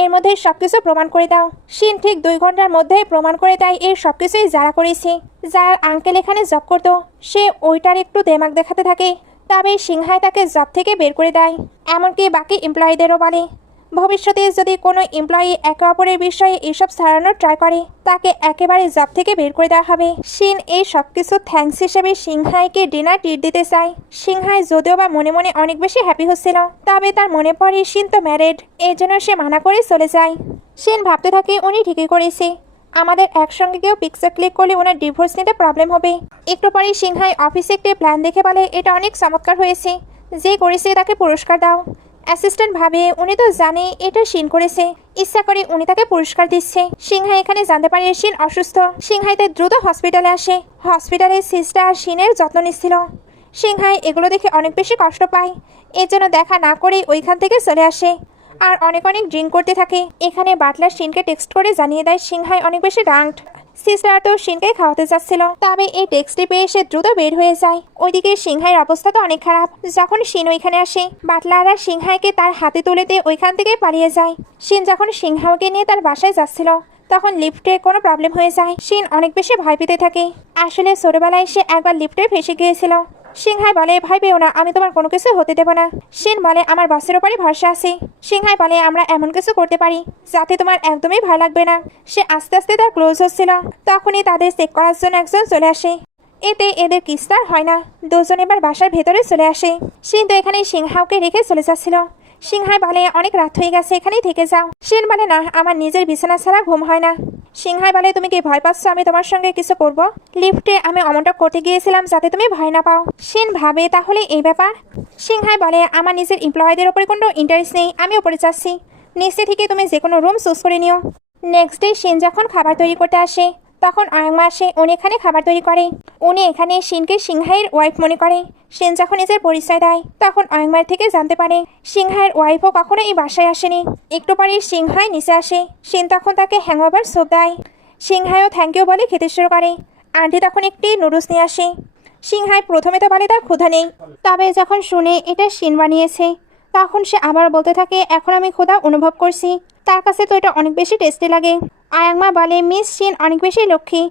এর মধ্যে সবকিছু প্রমাণ করে দাও। শিন ঠিক 2 ঘন্টার মধ্যেই প্রমাণ করে দেয় এর সবকিছুই যারা করেছে। যার আঙ্কেল এখানে জব করতো সে ওইটার একটু দেমাগ দেখাতে থাকে, তবে সিংহাই তাকে জব থেকে বের করে দেয়। এমনকি বাকি এমপ্লয়িদেরও বলে ভবিষ্যতে যদি কোনো এমপ্লয়ি একে অপরের বিষয়ে এসব ছাড়ানোর ট্রাই করে তাকে একেবারে জব থেকে বের করে দেওয়া হবে। শিন এই সব কিছু থ্যাঙ্কস হিসেবে সিংহাইকে ডিনার ট্রিট দিতে চায়। সিংহাই যদিও বা মনে মনে অনেক বেশি হ্যাপি হচ্ছিল, তবে তার মনে পড়ে শিন তো ম্যারিড, এই জন্য সে মানা করে চলে যায়। শিন ভাবতে থাকে উনি ঠিকই করেছে, আমাদের একসঙ্গে কেউ পিকচার ক্লিক করলে ওনার ডিভোর্স নিতে প্রবলেম হবে। একটু পরেই সিংহাই অফিসে একটি প্ল্যান দেখে বলে, এটা অনেক চমৎকার হয়েছে, যে করেছে তাকে পুরস্কার দাও। অ্যাসিস্ট্যান্ট ভাবে উনি তো জানে এটা শিন করেছে, ইচ্ছা করে উনি তাকে পুরস্কার দিচ্ছে। সিংহাই এখানে জানতে পারে শিন অসুস্থ। সিংহাই তাই দ্রুত হসপিটালে আসে। হসপিটালে সিস্টার শিনের যত্ন নিচ্ছিল। সিংহাই এগুলো দেখে অনেক বেশি কষ্ট পায়, এর জন্য দেখা না করে ওইখান থেকে চলে আসে আর অনেক অনেক ড্রিঙ্ক করতে থাকে। এখানে বাটলার শিনকে টেক্সট করে জানিয়ে দেয় সিংহাই অনেক বেশি রাঙ্কড। সিস্টার তো শিনকে খাওয়াতে চাচ্ছিল, তবে এই টেক্সটটি পেয়ে সে দ্রুত বের হয়ে যায়। ওইদিকে সিংহাইয়ের অবস্থা তো অনেক খারাপ। যখন শিন ওইখানে আসে, বাটলার আর সিংহাইকে তার হাতে তুলে দিয়ে ওইখান থেকে পালিয়ে যায়। শিন যখন সিংহাওকে নিয়ে তার বাসায় যাচ্ছিল, তখন লিফটে কোনো প্রবলেম হয়ে যায়। শিন অনেক বেশি ভয় পেতে থাকে। আসলে ছোটবেলায় সে একবার লিফটে ফেসে গিয়েছিল। সিংহাই বলে, ভয় পেও না, আমি তোমার কোনো কিছু হতে দেব না। শিন বলে, আমার বসের ওপরই ভরসা আছে। সিংহাই বলে, আমরা এমন কিছু করতে পারি যাতে তোমার একদমই ভয় লাগবে না। সে আস্তে আস্তে তার ক্লোজ হচ্ছিল, তখনই তাদের চেক করার জন্য একজন চলে আসে। এতে এদের কিস্তার হয় না, দুজন এবার বাসার ভেতরে চলে আসে। শিন তো এখানে সিংহাওকে রেখে চলে যাচ্ছিল। সিংহাই বলে, অনেক রাত হয়ে গেছে, এখানেই থেকে যাও। শিন বলে, না, আমার নিজের বিছানা ছাড়া ঘুম হয় না। সিংহাই বলে, তুমি কি ভয় পাচ্ছ আমি তোমার সঙ্গে কিছু করব? লিফটে আমি অমনটা করতে গিয়েছিলাম যাতে তুমি ভয় না পাও। শিন ভাবে, তাহলে এই ব্যাপার। সিংহাই বলে, আমার নিজের এমপ্লয়ীদের ওপরে কোনো ইন্টারেস্ট নেই, আমি ওপরে যাচ্ছি, নিচে থেকে তুমি যে কোনো রুম চুজ করে নিও। নেক্সট ডে শিন যখন খাবার তৈরি করতে আসে, তখন আয়াংমা আসে। উনি এখানে খাবার তৈরি করে। উনি এখানে শিনকে সিংহাইয়ের ওয়াইফ মনে করে। শিন যখন নিজের পরিচয় দেয়, তখন আয়াংমার থেকে জানতে পারে সিংহাইয়ের ওয়াইফও কখনো এই বাসায় আসেনি। একটু পরে সিংহাই নিচে আসে। শিন তখন তাকে হ্যাংওভার স্যুপ দেয়। সিংহাইও থ্যাংক ইউ বলে খেতে শুরু করে। আন্টি তখন একটি নুডলস নিয়ে আসে। সিংহাই প্রথমে তো বলে তার ক্ষুধা নেই, তবে যখন শুনে এটা শিন বানিয়েছে, তখন সে আবার বলতে থাকে, এখন আমি ক্ষুধা অনুভব করছি, তার কাছে তো এটা অনেক বেশি টেস্টি লাগে। আয়াংমা বলে, মিস শিন অনেক বেশি লক্ষ্মী,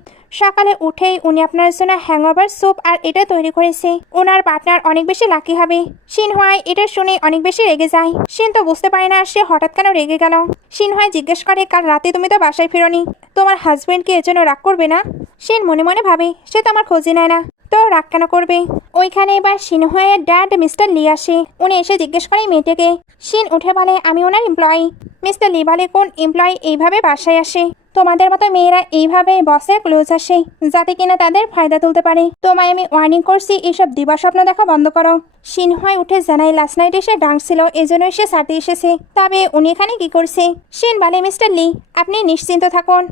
সকালে উঠেই উনি আপনার জন্য হ্যাংওভার স্যুপ আর এটা তৈরি করেছে, ওনার পার্টনার অনেক বেশি লাকি হবে। শিন হোয়াই এটা শুনে অনেক বেশি রেগে যায়। শিন তো বুঝতে পারে না সে হঠাৎ কেন রেগে গেল। শিন হোয়াই জিজ্ঞেস করে, কাল রাতে তুমি তো বাসায় ফেরোনি, তোমার হাজবেন্ড কি এর জন্য রাগ করবে না? শিন মনে মনে ভাবে, সে তো আমার খোঁজই নেয় না, তো রাগ কেন করবে? ওইখানে এবার সিনহয়ের ড্যাড মিস্টার লি আসে। উনি এসে জিজ্ঞেস করে মেয়েটাকে। শিন উঠে বলে, আমি ওনার এমপ্লয়ি। মিস্টার লি বলে, কোন এমপ্লয়ি এইভাবে বাসায় আসে? তোমাদের মতো মেয়েরা এইভাবে বসের ক্লোজ আসে যাতে কিনা তাদের ফায়দা তুলতে পারে। তোমায় আমি ওয়ার্নিং করছি, এইসব দিবা স্বপ্ন দেখা বন্ধ করো। সিনহয় উঠে জানায়, লাস্ট নাইট এসে ডান্স ছিল, এজন্য সে সাথে এসেছে। তবে উনি এখানে কি করছে? শিন বলে, মিস্টার লি আপনি নিশ্চিন্ত থাকুন,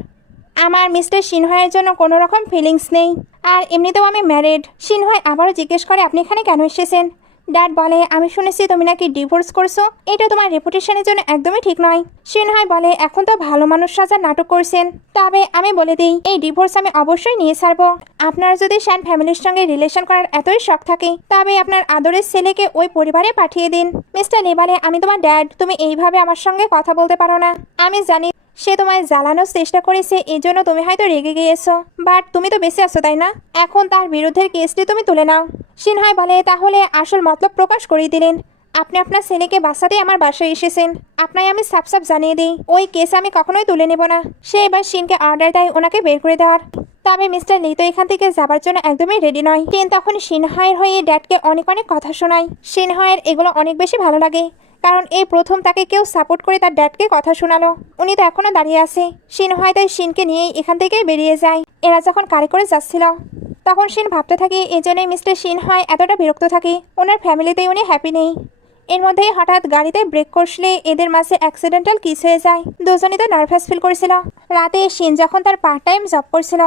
আমার মিস্টার সিনহয়ের জন্য কোনো রকম ফিলিংস নেই, আর এমনিতেও আমি ম্যারিড। সিনহয় আবারও জিজ্ঞেস করে, আপনি এখানে কেন এসেছেন? ড্যাড বলে, আমি শুনেছি তুমি নাকি ডিভোর্স করছো, এটা তোমার রেপুটেশনের জন্য একদমই ঠিক নয়। সিনহয় বলে, এখন তো ভালো মানুষ সাজার নাটক করছেন, তবে আমি বলে দিই এই ডিভোর্স আমি অবশ্যই নিয়ে ছাড়বো। আপনার যদি শ্যান ফ্যামিলির সঙ্গে রিলেশন করার এতই শখ থাকে, তবে আপনার আদরের ছেলেকে ওই পরিবারে পাঠিয়ে দিন। মিস্টার লি বলে, আমি তোমার ড্যাড, তুমি এইভাবে আমার সঙ্গে কথা বলতে পারো না। আমি জানি সে তোমায় জ্বালানোর চেষ্টা করেছে, এই জন্য তুমি হয়তো রেগে গিয়েছো, বাট তুমি তো বেঁচে আছো তাই না? এখন তার বিরুদ্ধে কেসটি তুমি তুলে নাও। সিনহাই বলে, তাহলে আসল মতলব প্রকাশ করিয়ে দিলেন, আপনি আপনার ছেলেকে বাঁচাতে আমার বাসায় এসেছেন। আপনায় আমি সাফ সাফ জানিয়ে দিই, ওই কেস আমি কখনোই তুলে নেব না। সে এবার শিনকে অর্ডার দেয় ওনাকে বের করে দেওয়ার। তবে মিস্টার লি তো এখান থেকে যাবার জন্য একদমই রেডি নয়। শিন তখন সিনহাইয়ের হয়ে ড্যাডকে অনেক অনেক কথা শোনায়। সিনহাইয়ের এগুলো অনেক বেশি ভালো লাগে, কারণ এই প্রথম তাকে কেউ সাপোর্ট করে তার ড্যাডকে কথা শোনালো। উনি তো এখনো দাঁড়িয়ে আছে। সিনহাই তাই শিনকে নিয়েই এখান থেকে বেরিয়ে যায়। এরা যখন কারে করে যাচ্ছিল, তখন শিন ভাবতে থাকে এজন্যই মিস্টার সিনহাই এতটা বিরক্ত থাকে, ওনার ফ্যামিলিতেই উনি হ্যাপি নেই। এর মধ্যেই হঠাৎ গাড়িতে ব্রেক কষলে এদের মাঝে অ্যাক্সিডেন্টাল কিস হয়ে যায়। দুজনেই তো নার্ভাস ফিল করেছিল। রাতে শিন যখন তার পার্ট টাইম জব করছিল,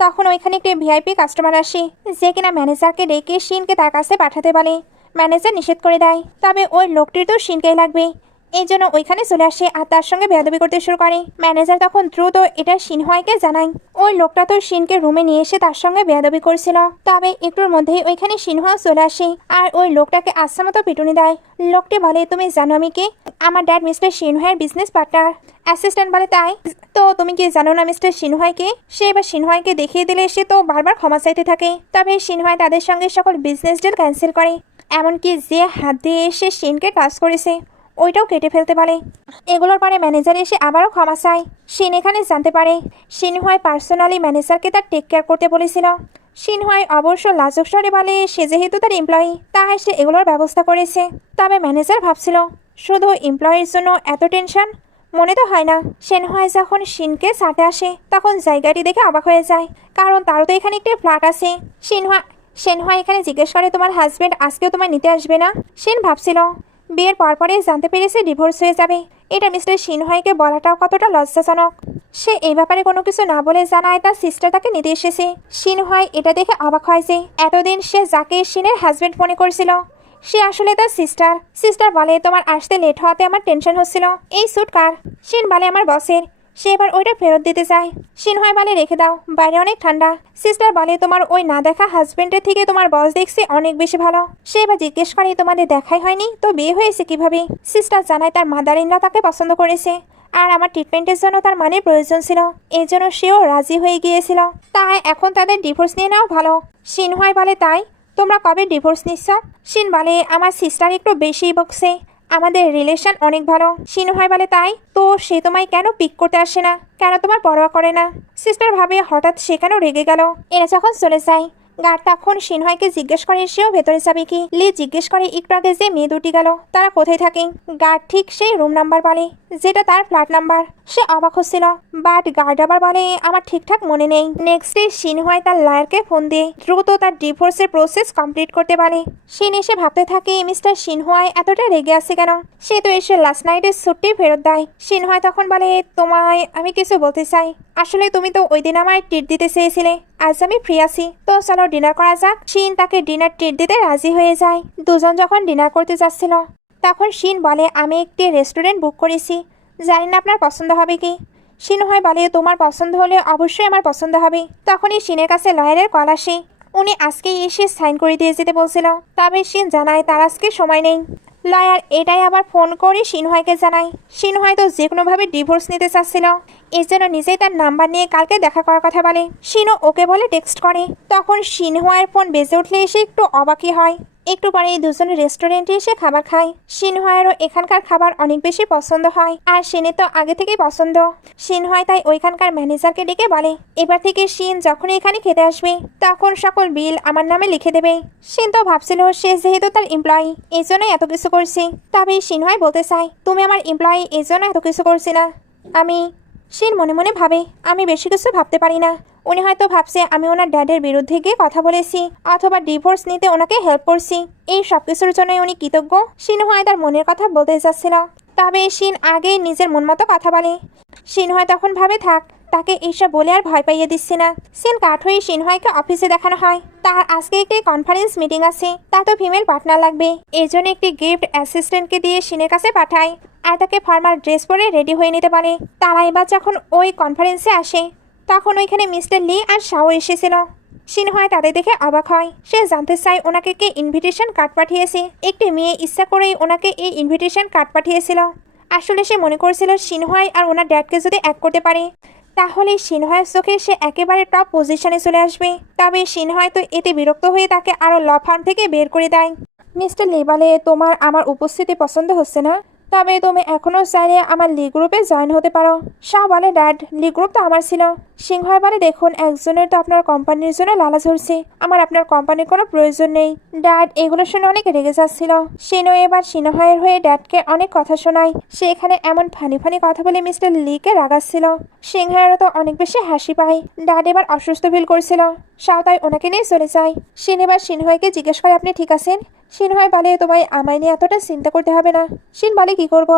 তখন ওইখানে একটি ভিআইপি কাস্টমার আসে, যে কিনা ম্যানেজারকে ডেকে শিনকে তার কাছে পাঠাতে বলে। ম্যানেজার নিষেধ করে দেয়, তবে ওই লোকটির তো শিনকেই লাগবে, এই জন্য ওইখানে চলে আসে আর তার সঙ্গে বেয়াদবি করতে শুরু করে। ম্যানেজার তখন দ্রুত এটা সিনহয়কে জানায়। ওই লোকটা তো শিনকে রুমে নিয়ে এসে তার সঙ্গে বেয়াদবি করছিল। তবে একটুর মধ্যেই ওইখানে সিনহয় চলে আসে আর ওই লোকটাকে আচ্ছা মতো পিটুনি দেয়। লোকটি বলে, তুমি জানো আমি কে? আমার ড্যাড মিস্টার সিনহয়ের বিজনেস পার্টনার। অ্যাসিস্ট্যান্ট বলে, তাই তো তুমি কি জানো না মিস্টার সিনহয়কে? সে এবার সিনহয়কে দেখিয়ে দিলে সে তো বারবার ক্ষমা চাইতে থাকে। তবে সিনহয় তাদের সঙ্গে সকল বিজনেস ডিল ক্যান্সেল করে, এমনকি যে হাত দিয়ে এসে শিনকে টাচ করেছে ওইটাও কেটে ফেলতে পারে। এগুলোর পরে ম্যানেজার এসে আবারও ক্ষমা চায়। শিন এখানে জানতে পারে সিনহয় পার্সোনালি ম্যানেজারকে তার টেক কেয়ার করতে বলেছিল। সিনহয় অবশ্য লাজুক স্বরে বলে সে যেহেতু তার এমপ্লয়ি, তাই সে এগুলোর ব্যবস্থা করেছে। তবে ম্যানেজার ভাবছিল শুধু এমপ্লয়ির জন্য এত টেনশন, মনে তো হয় না। সেনহাই যখন শিনকে সাথে আসে তখন জায়গাটি দেখে অবাক হয়ে যায়, কারণ তারও তো এখানে একটি ফ্ল্যাট আছে। সেনহা এখানে জিজ্ঞেস করে তোমার হাজবেন্ড আজকেও তোমায় নিতে আসবে না? সেন ভাবছিল বিয়ের পরপরই জানতে পেরেছে ডিভোর্স হয়ে যাবে। এটা মিস্টার সিনহাইকে বলাটাও কতটা লজ্জাজনক। সে এই ব্যাপারে কোনো কিছু না বলে জানায় তার সিস্টার তাকে নিতে এসেছে। সিনহাই এটা দেখে অবাক হয় যে এতদিন সে যাকে শিনের হাজবেন্ড মনে করছিল সে আসলে তার সিস্টার বলে তোমার আসতে লেট হওয়াতে আমার টেনশন হচ্ছিল। এই স্যুট কার? শিন বলে আমার বসের। সে এবার ওইটা ফেরত দিতে চায়। সিনহাই বলে রেখে দাও, বাইরে অনেক ঠান্ডা। সিস্টার বলে তোমার ওই না দেখা হাজবেন্ডের থেকে তোমার বস দেখছে অনেক বেশি ভালো। সে এবার জিজ্ঞেস করে তোমাদের দেখাই হয়নি তো বিয়ে হয়েছে কিভাবে? সিস্টার জানায় তার মাদার ইনরা তাকে পছন্দ করেছে, আর আমার ট্রিটমেন্টের জন্য তার মানের প্রয়োজন ছিল, এর জন্য সেও রাজি হয়ে গিয়েছিল। তাই এখন তাদের ডিভোর্স নিয়ে নেওয়া ভালো। সিনহাই বলে তাই তোমরা কবে ডিভোর্স নিচ্ছ? শিন বলে আমার সিস্টার একটু বেশি বকছে, আমাদের রিলেশন অনেক ভালো। সিনহাই বলে তাই তো সে তোমায় কেন পিক করতে আসে না, কেন তোমার পরোয়া করে না? সিস্টার ভাবে হঠাৎ সে কেন রেগে গেল। এরা যখন চলে যায় গার্ড তখন সিনহাইকে জিজ্ঞেস করে সেও ভেতরে যাবে কি। লি জিজ্ঞেস করে একটু আগে যে মেয়ে দুটি গেল তারা কোথায় থাকে। গার্ড ঠিক সেই রুম নাম্বার বলে যেটা তার ফ্ল্যাট নাম্বার। সে অবাক হচ্ছিল, বাট গার্ড আবার বলে আমার ঠিকঠাক মনে নেই। নেক্সট ডে সিনহাই তার লয়ারকে ফোন দিয়ে দ্রুত তার ডিভোর্সের প্রসেস কমপ্লিট করতে পারে। শিন এসে ভাবতে থাকে মিস্টার সিনহাই এতটা রেগে আছে কেন। সে তো এসে লাস্ট নাইটের ছুটি ফেরত দেয়। সিনহাই তখন বলে তোমায় আমি কিছু বলতে চাই। আসলে তুমি তো ওই দিন আমায় ট্রিট দিতে চেয়েছিলে, আজ আমি ফ্রি আছি, তো চলো ডিনার করা যাক। শিন তাকে ডিনার ট্রিট দিতে রাজি হয়ে যায়। দুজন যখন ডিনার করতে যাচ্ছিল তখন শিন বলে আমি একটি রেস্টুরেন্ট বুক করেছি, জানি না আপনার পছন্দ হবে কি। সিনহাই বলে তোমার পছন্দ হলে অবশ্যই আমার পছন্দ হবে। তখনই শিনের কাছে লয়ারের কল আসে, উনি আজকেই এসে সাইন করে দিয়ে যেতে বলছিল, তবে শিন জানায় তার আজকে সময় নেই। লয়ার এটাই আবার ফোন করে সিনহাইকে জানায় সিনহাই তো যে কোনোভাবে ডিভোর্স নিতে চাচ্ছিল, এর জন্য নিজেই তার নাম্বার নিয়ে কালকে দেখা করার কথা বলে। সিনও ওকে বলে টেক্সট করে। তখন সিনহাইয়ের ফোন বেজে উঠলে এসে একটু অবাকই হয়। একটু পরে এই দুজন রেস্টুরেন্টে এসে খাবার খায়। সিনহাইয়েরও এখানকার খাবার অনেক বেশি পছন্দ হয়, আর শিনের তো আগে থেকেই পছন্দ। সিনহাই তাই ওইখানকার ম্যানেজারকে ডেকে বলে এবার থেকে শিন যখন এখানে খেতে আসবে তখন সকল বিল আমার নামে লিখে দেবে। শিন তো ভাবছিল সে যেহেতু তার এমপ্লয়ি এই জন্যই এত কিছু করছে, তবে সিনহাই বলতে চায় তুমি আমার এমপ্লয়ি এই জন্য এত কিছু করছি না। আমি শিন মনে মনে ভাবে আমি বেশি কিছু ভাবতে পারি না। উনি হয়তো ভাবছে আমি ওনার ড্যাডের বিরুদ্ধে গিয়ে কথা বলেছি অথবা ডিভোর্স নিতে ওনাকে হেল্প করছি। এই সব কিছুর জন্যই উনি কৃতজ্ঞ। সিনহাই তার মনের কথা বলতে যাচ্ছিল, তবে শিন আগেই নিজের মন মতো কথা বলে। সিনহাই তখন ভাবে থাক, তাকে এইসব বলে আর ভয় পাইয়ে দিচ্ছি না। সিন কাঠ হয়ে সিনহাইকে অফিসে দেখানো হয় তার আজকে একটি কনফারেন্স মিটিং আছে, তার তো ফিমেল পার্টনার লাগবে। এই জন্য একটি গিফট অ্যাসিস্ট্যান্টকে দিয়ে সিনের কাছে পাঠায় আর তাকে ফর্মাল ড্রেস পরে রেডি হয়ে নিতে পারে। তারা এবার যখন ওই কনফারেন্সে আসে তখন ওইখানে মিস্টার লি আর শাও এসেছিল। সিনহাই তাদের দেখে অবাক হয়। সে জানতে চায় ওনাকে কে ইনভিটেশন কার্ড পাঠিয়েছে। একটি মেয়ে ইচ্ছা করেই ওনাকে এই ইনভিটেশন কার্ড পাঠিয়েছিল। আসলে সে মনে করছিল সিনহাই আর ওনার ড্যাডকে যদি এক করতে পারে তাহলে সিনহাইয়ের চোখে সে একেবারে টপ পজিশনে চলে আসবে। তবে সিনহাই তো এতে বিরক্ত হয়ে তাকে আরও ল ফার্ম থেকে বের করে দেয়। মিস্টার লি বলে তোমার আমার উপস্থিতি পছন্দ হচ্ছে না, তবে তুমি এখনো চাইলে আমার লি গ্রুপে জয়েন হতে পারো। শাহ বলে ড্যাড লি গ্রুপ তো আমার ছিল। সিনহাই বলে দেখুন একজনের তো আপনার কোম্পানির জন্য লালা ঝরছে, আমার আপনার কোম্পানির কোনো প্রয়োজন নেই। ড্যাড এগুলো শুনে অনেক রেগে যাচ্ছিল। সিনো এবার সিনহাইয়ের হয়ে ড্যাডকে অনেক কথা শোনায়। সে এখানে এমন ফানি কথা বলে মিস্টার লিকে রাগাচ্ছিল। সিনহাইয়েরও তো অনেক বেশি হাসি পায়। ড্যাড এবার অসুস্থ ফিল করছিল। শাহ তাই ওনাকে নিয়ে চলে যায়। সিন এবার সিনহাইকে জিজ্ঞেস করে আপনি ঠিক আছেন? সিনহাই বলে তোমায় আমায় নিয়ে এতটা চিন্তা করতে হবে না। সিন বলে কি করব,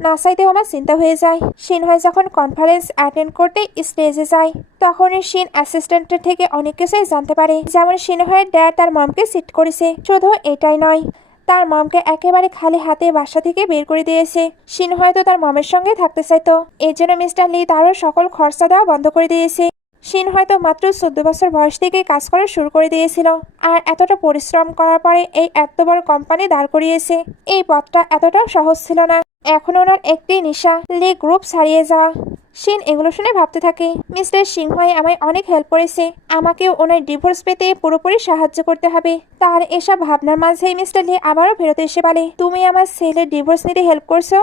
না চাইতেও আমার চিন্তা হয়ে যায়। সিনহাই যখন কনফারেন্স অ্যাটেন্ড করতে স্টেজে যায় তখনই সিন অ্যাসিস্ট্যান্টের থেকে অনেক কিছুই জানতে পারে, যেমন সিনহাইয়ের ড্যাড তার মমকে সিট করেছে। শুধু এটাই নয়, তার মমকে একেবারে খালি হাতে বাসা থেকে বের করে দিয়েছে। সিনহাই তো তার মমের সঙ্গে থাকতে চাইতো, এর জন্য মিস্টার লি তারও সকল খরচা দেওয়া বন্ধ করে দিয়েছে। শিন হয়তো মাত্র 14 বছর বয়স থেকে কাজ করা শুরু করে দিয়েছিল, আর এতটা পরিশ্রম করার পরে এই এত বড় কোম্পানি দাঁড় করিয়েছে। এই পথটা এতটাও সহজ ছিল না। এখন ওনার একটি নেশা লি গ্রুপ ছাড়িয়ে যাওয়া। শিন এগুলো শুনে ভাবতে থাকে মিস্টার সিংহাই আমায় অনেক হেল্প করেছে, আমাকেও ওনার ডিভোর্স পেতে পুরোপুরি সাহায্য করতে হবে। তার এসব ভাবনার মাঝেই মিস্টার লি আবারও ফেরত এসে বলে তুমি আমার ছেলের ডিভোর্স নিতে হেল্প করছো?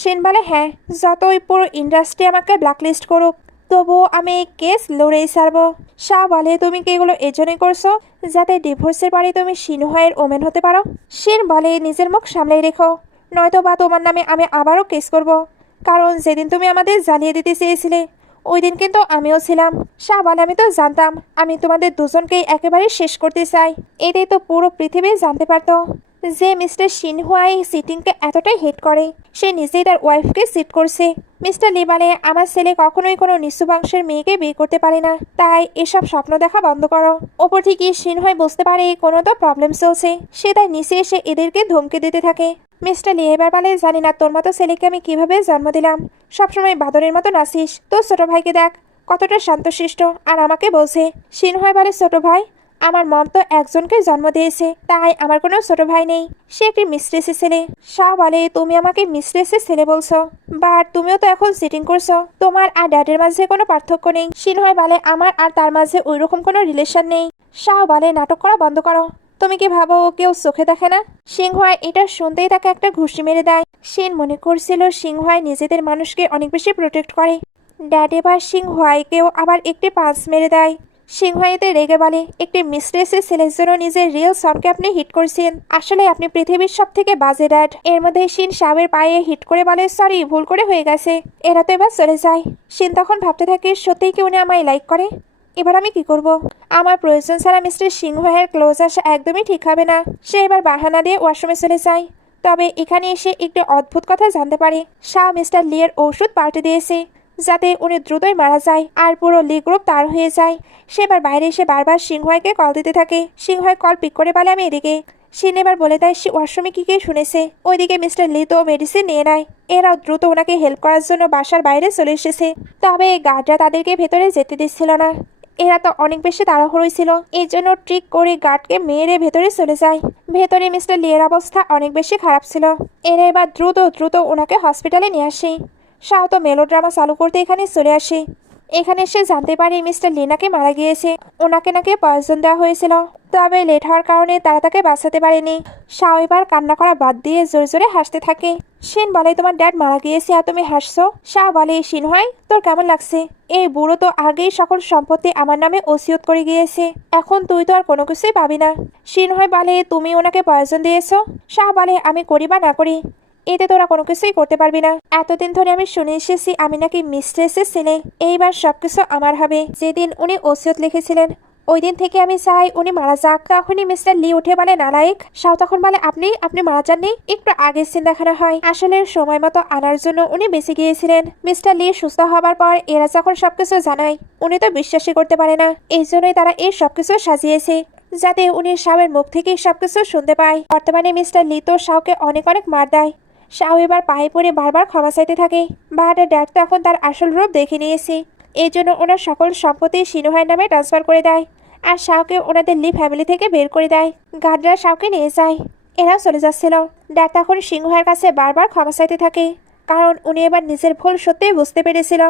শিন বলে হ্যাঁ, যতই পুরো ইন্ডাস্ট্রি আমাকে ব্ল্যাকলিস্ট করুক তবুও আমি এই কেস লড়েই ছাড়বো। শাহ বলে তুমি কি এগুলো এজন্যই করছো যাতে ডিভোর্সের পরে তুমি সিনহাইয়ের ওমেন হতে পারো? শিন বলে নিজের মুখ সামলাই রেখো, নয়তো বা তোমার নামে আমি আবারও কেস করব। কারণ যেদিন তুমি আমাদের জ্বালিয়ে দিতে চেয়েছিলে ওই দিন কিন্তু আমিও ছিলাম। শাহ বলে আমি তো জানতাম আমি তোমাদের দুজনকেই একেবারে শেষ করতে চাই। এটাই তো পুরো পৃথিবী জানতে পারতো যে মিস্টার সিনহুয়াই সিটিংকে এতটাই হেট করে সে নিজেই তার ওয়াইফকে সিট করছে। মিস্টার লি বলে আমার ছেলে কখনোই কোনো নিচু বংশের মেয়েকে বিয়ে করতে পারে না, তাই এসব স্বপ্ন দেখা বন্ধ করো। ওপর থেকে সিনহুয়াই বুঝতে পারে কোনো তো প্রবলেম চলছে, সে তাই নিচে এসে এদেরকে ধমকে দিতে থাকে। মিস্টার লি এবার বলে জানি না তোর মতো ছেলেকে আমি কিভাবে জন্ম দিলাম, সবসময় বাদরের মতো নাচিস। তোর ছোট ভাইকে দেখ কতটা শান্তশিষ্ট, আর আমাকে বলছে। সিনহুয়াই বলে ছোট ভাই, আমার মম তো একজনকে জন্ম দিয়েছে, তাই আমার কোনো ছোট ভাই নেই, সে একটি মিস্ট্রেসের ছেলে। শাহ বলে তুমি আমাকে মিস্ট্রেসের ছেলে বলছো, বাট তুমিও তো এখন সিটিং করছো, তোমার আর ড্যাডের মাঝে কোনো পার্থক্য নেই। সিনহুয়াই বলে আমার আর তার মাঝে ওইরকম কোনো রিলেশন নেই। শাহ বলে নাটক করা বন্ধ করো, তুমি কি ভাবো ও কেউ চোখে দেখে না? সিংহাই এটা শুনতেই তাকে একটা ঘুষি মেরে দেয়। শিন মনে করছিল সিংহাই নিজেদের মানুষকে অনেক বেশি প্রোটেক্ট করে। ড্যাড এবার সিংহাইকেও আবার একটি পাঁচ মেরে দেয়। সিংহাইতে রেগে বলে একটি মিস্ট্রেসের ছেলের জন্য নিজের রিয়েল সনকে আপনি হিট করছেন, আসলে আপনি পৃথিবীর সব থেকে বাজে ড্যাড। এর মধ্যে শিন শাওয়ের পায়ে হিট করে বলে সরি ভুল করে হয়ে গেছে, এরা তো এবার চলে যায়। শিন তখন ভাবতে থাকে সত্যিই কি উনি আমায় লাইক করে, এবার আমি কি করব? আমার প্রয়োজন ছাড়া মিস্টার সিংহের ক্লোজ আসা একদমই ঠিক হবে না। সে এবার বাহানা দিয়ে ওয়াশরুমে চলে যায়। তবে এখানে এসে একটি অদ্ভুত কথা জানতে পারে, শাহ মিস্টার লিয়ের ঔষধ পাল্টে দিয়েছে যাতে উনি দ্রুতই মারা যায় আর পুরো লি গ্রুপ তার হয়ে যায়। সে এবার বাইরে এসে বারবার সিংহয়কে কল দিতে থাকে। সিংহয় কল পিক করে বলে আমি এদিকে। শিন এবার বলে দেয় সে ওয়াশরুমে কি শুনেছে। ওইদিকে মিস্টার লি তো মেডিসিন নিয়ে নেয়। এরাও দ্রুত ওনাকে হেল্প করার জন্য বাসার বাইরে চলে এসেছে। তবে গার্ডরা তাদেরকে ভেতরে যেতে দিচ্ছিল না, এরা তো অনেক বেশি তাড়াহুড়োই ছিল, এই জন্য ট্রিক করে গার্ডকে মেরে ভেতরে চলে যায়। ভেতরে মিস্টার লিয়ের অবস্থা অনেক বেশি খারাপ ছিল। এরা এবার দ্রুত দ্রুত ওনাকে হসপিটালে নিয়ে আসে। শাহ তো মেলোড্রামা চালু করতে এখানে চলে আসে। এখানে সে জানতে পারে মিস্টার লিনাকে মারা গিয়েছে, ওনাকে নাকি পয়জন দেওয়া হয়েছিল, তবে লেট হওয়ার কারণে তারা তাকে বাঁচাতে পারেনি। শাহ এবার কান্না করা বাদ দিয়ে জোরে জোরে হাসতে থাকে। শিন বলে তোমার ড্যাড মারা গিয়েছে আর তুমি হাসছো? শাহ বলে সিনহাই তোর কেমন লাগছে? এই বুড়ো তো আগেই সকল সম্পত্তি আমার নামে ওসিয়ত করে গিয়েছে, এখন তুই তো আর কোনো কিছুই পাবি না। সিনহাই বলে তুমি ওনাকে পয়জন দিয়েছো? শাহ বলে আমি করি বা না করি এতে তোরা কোনো কিছুই করতে পারবি না। এতদিন ধরে আমি শুনে এসেছি আমি নাকি মিস্ট্রেসের ছেলে, এইবার সবকিছু আমার হবে। যেদিন উনি ওসিয়ত লিখেছিলেন ওই দিন থেকে আমি চাই উনি মারা যাক। তখনই মিস্টার লি উঠে বলে নালায়েক। শাও তখন বলে আপনি মারা যাননি, একটু আগে সিন দেখানো হয়। আসলে সময় মতো আনার জন্য উনি বেঁচে গিয়েছিলেন। মিস্টার লি সুস্থ হবার পর এরা যখন সবকিছু জানায় উনি তো বিশ্বাসই করতে পারে না, এই জন্যই তারা এই সবকিছু সাজিয়েছে যাতে উনি শাওয়ের মুখ থেকেই সবকিছু শুনতে পায়। বর্তমানে মিস্টার লি তো শাওকে অনেক অনেক মার দেয়। শাও এবার পায়ে পড়ে বারবার ক্ষমা চাইতে থাকে। বাহারের ড্যাড তো এখন তার আসল রূপ দেখে নিয়েছে, এই জন্য ওনার সকল সম্পত্তি সিনহাইয়ের নামে ট্রান্সফার করে দেয় আর শাওকে ওনাদের লি ফ্যামিলি থেকে বের করে দেয়। গার্ডরা শাওকে নিয়ে যায়, এরাও চলে যাচ্ছিল। ড্যাড তখন সিংহের কাছে বারবার ক্ষমা চাইতে থাকে, কারণ উনি এবার নিজের ভুল সত্যিই বুঝতে পেরেছিল।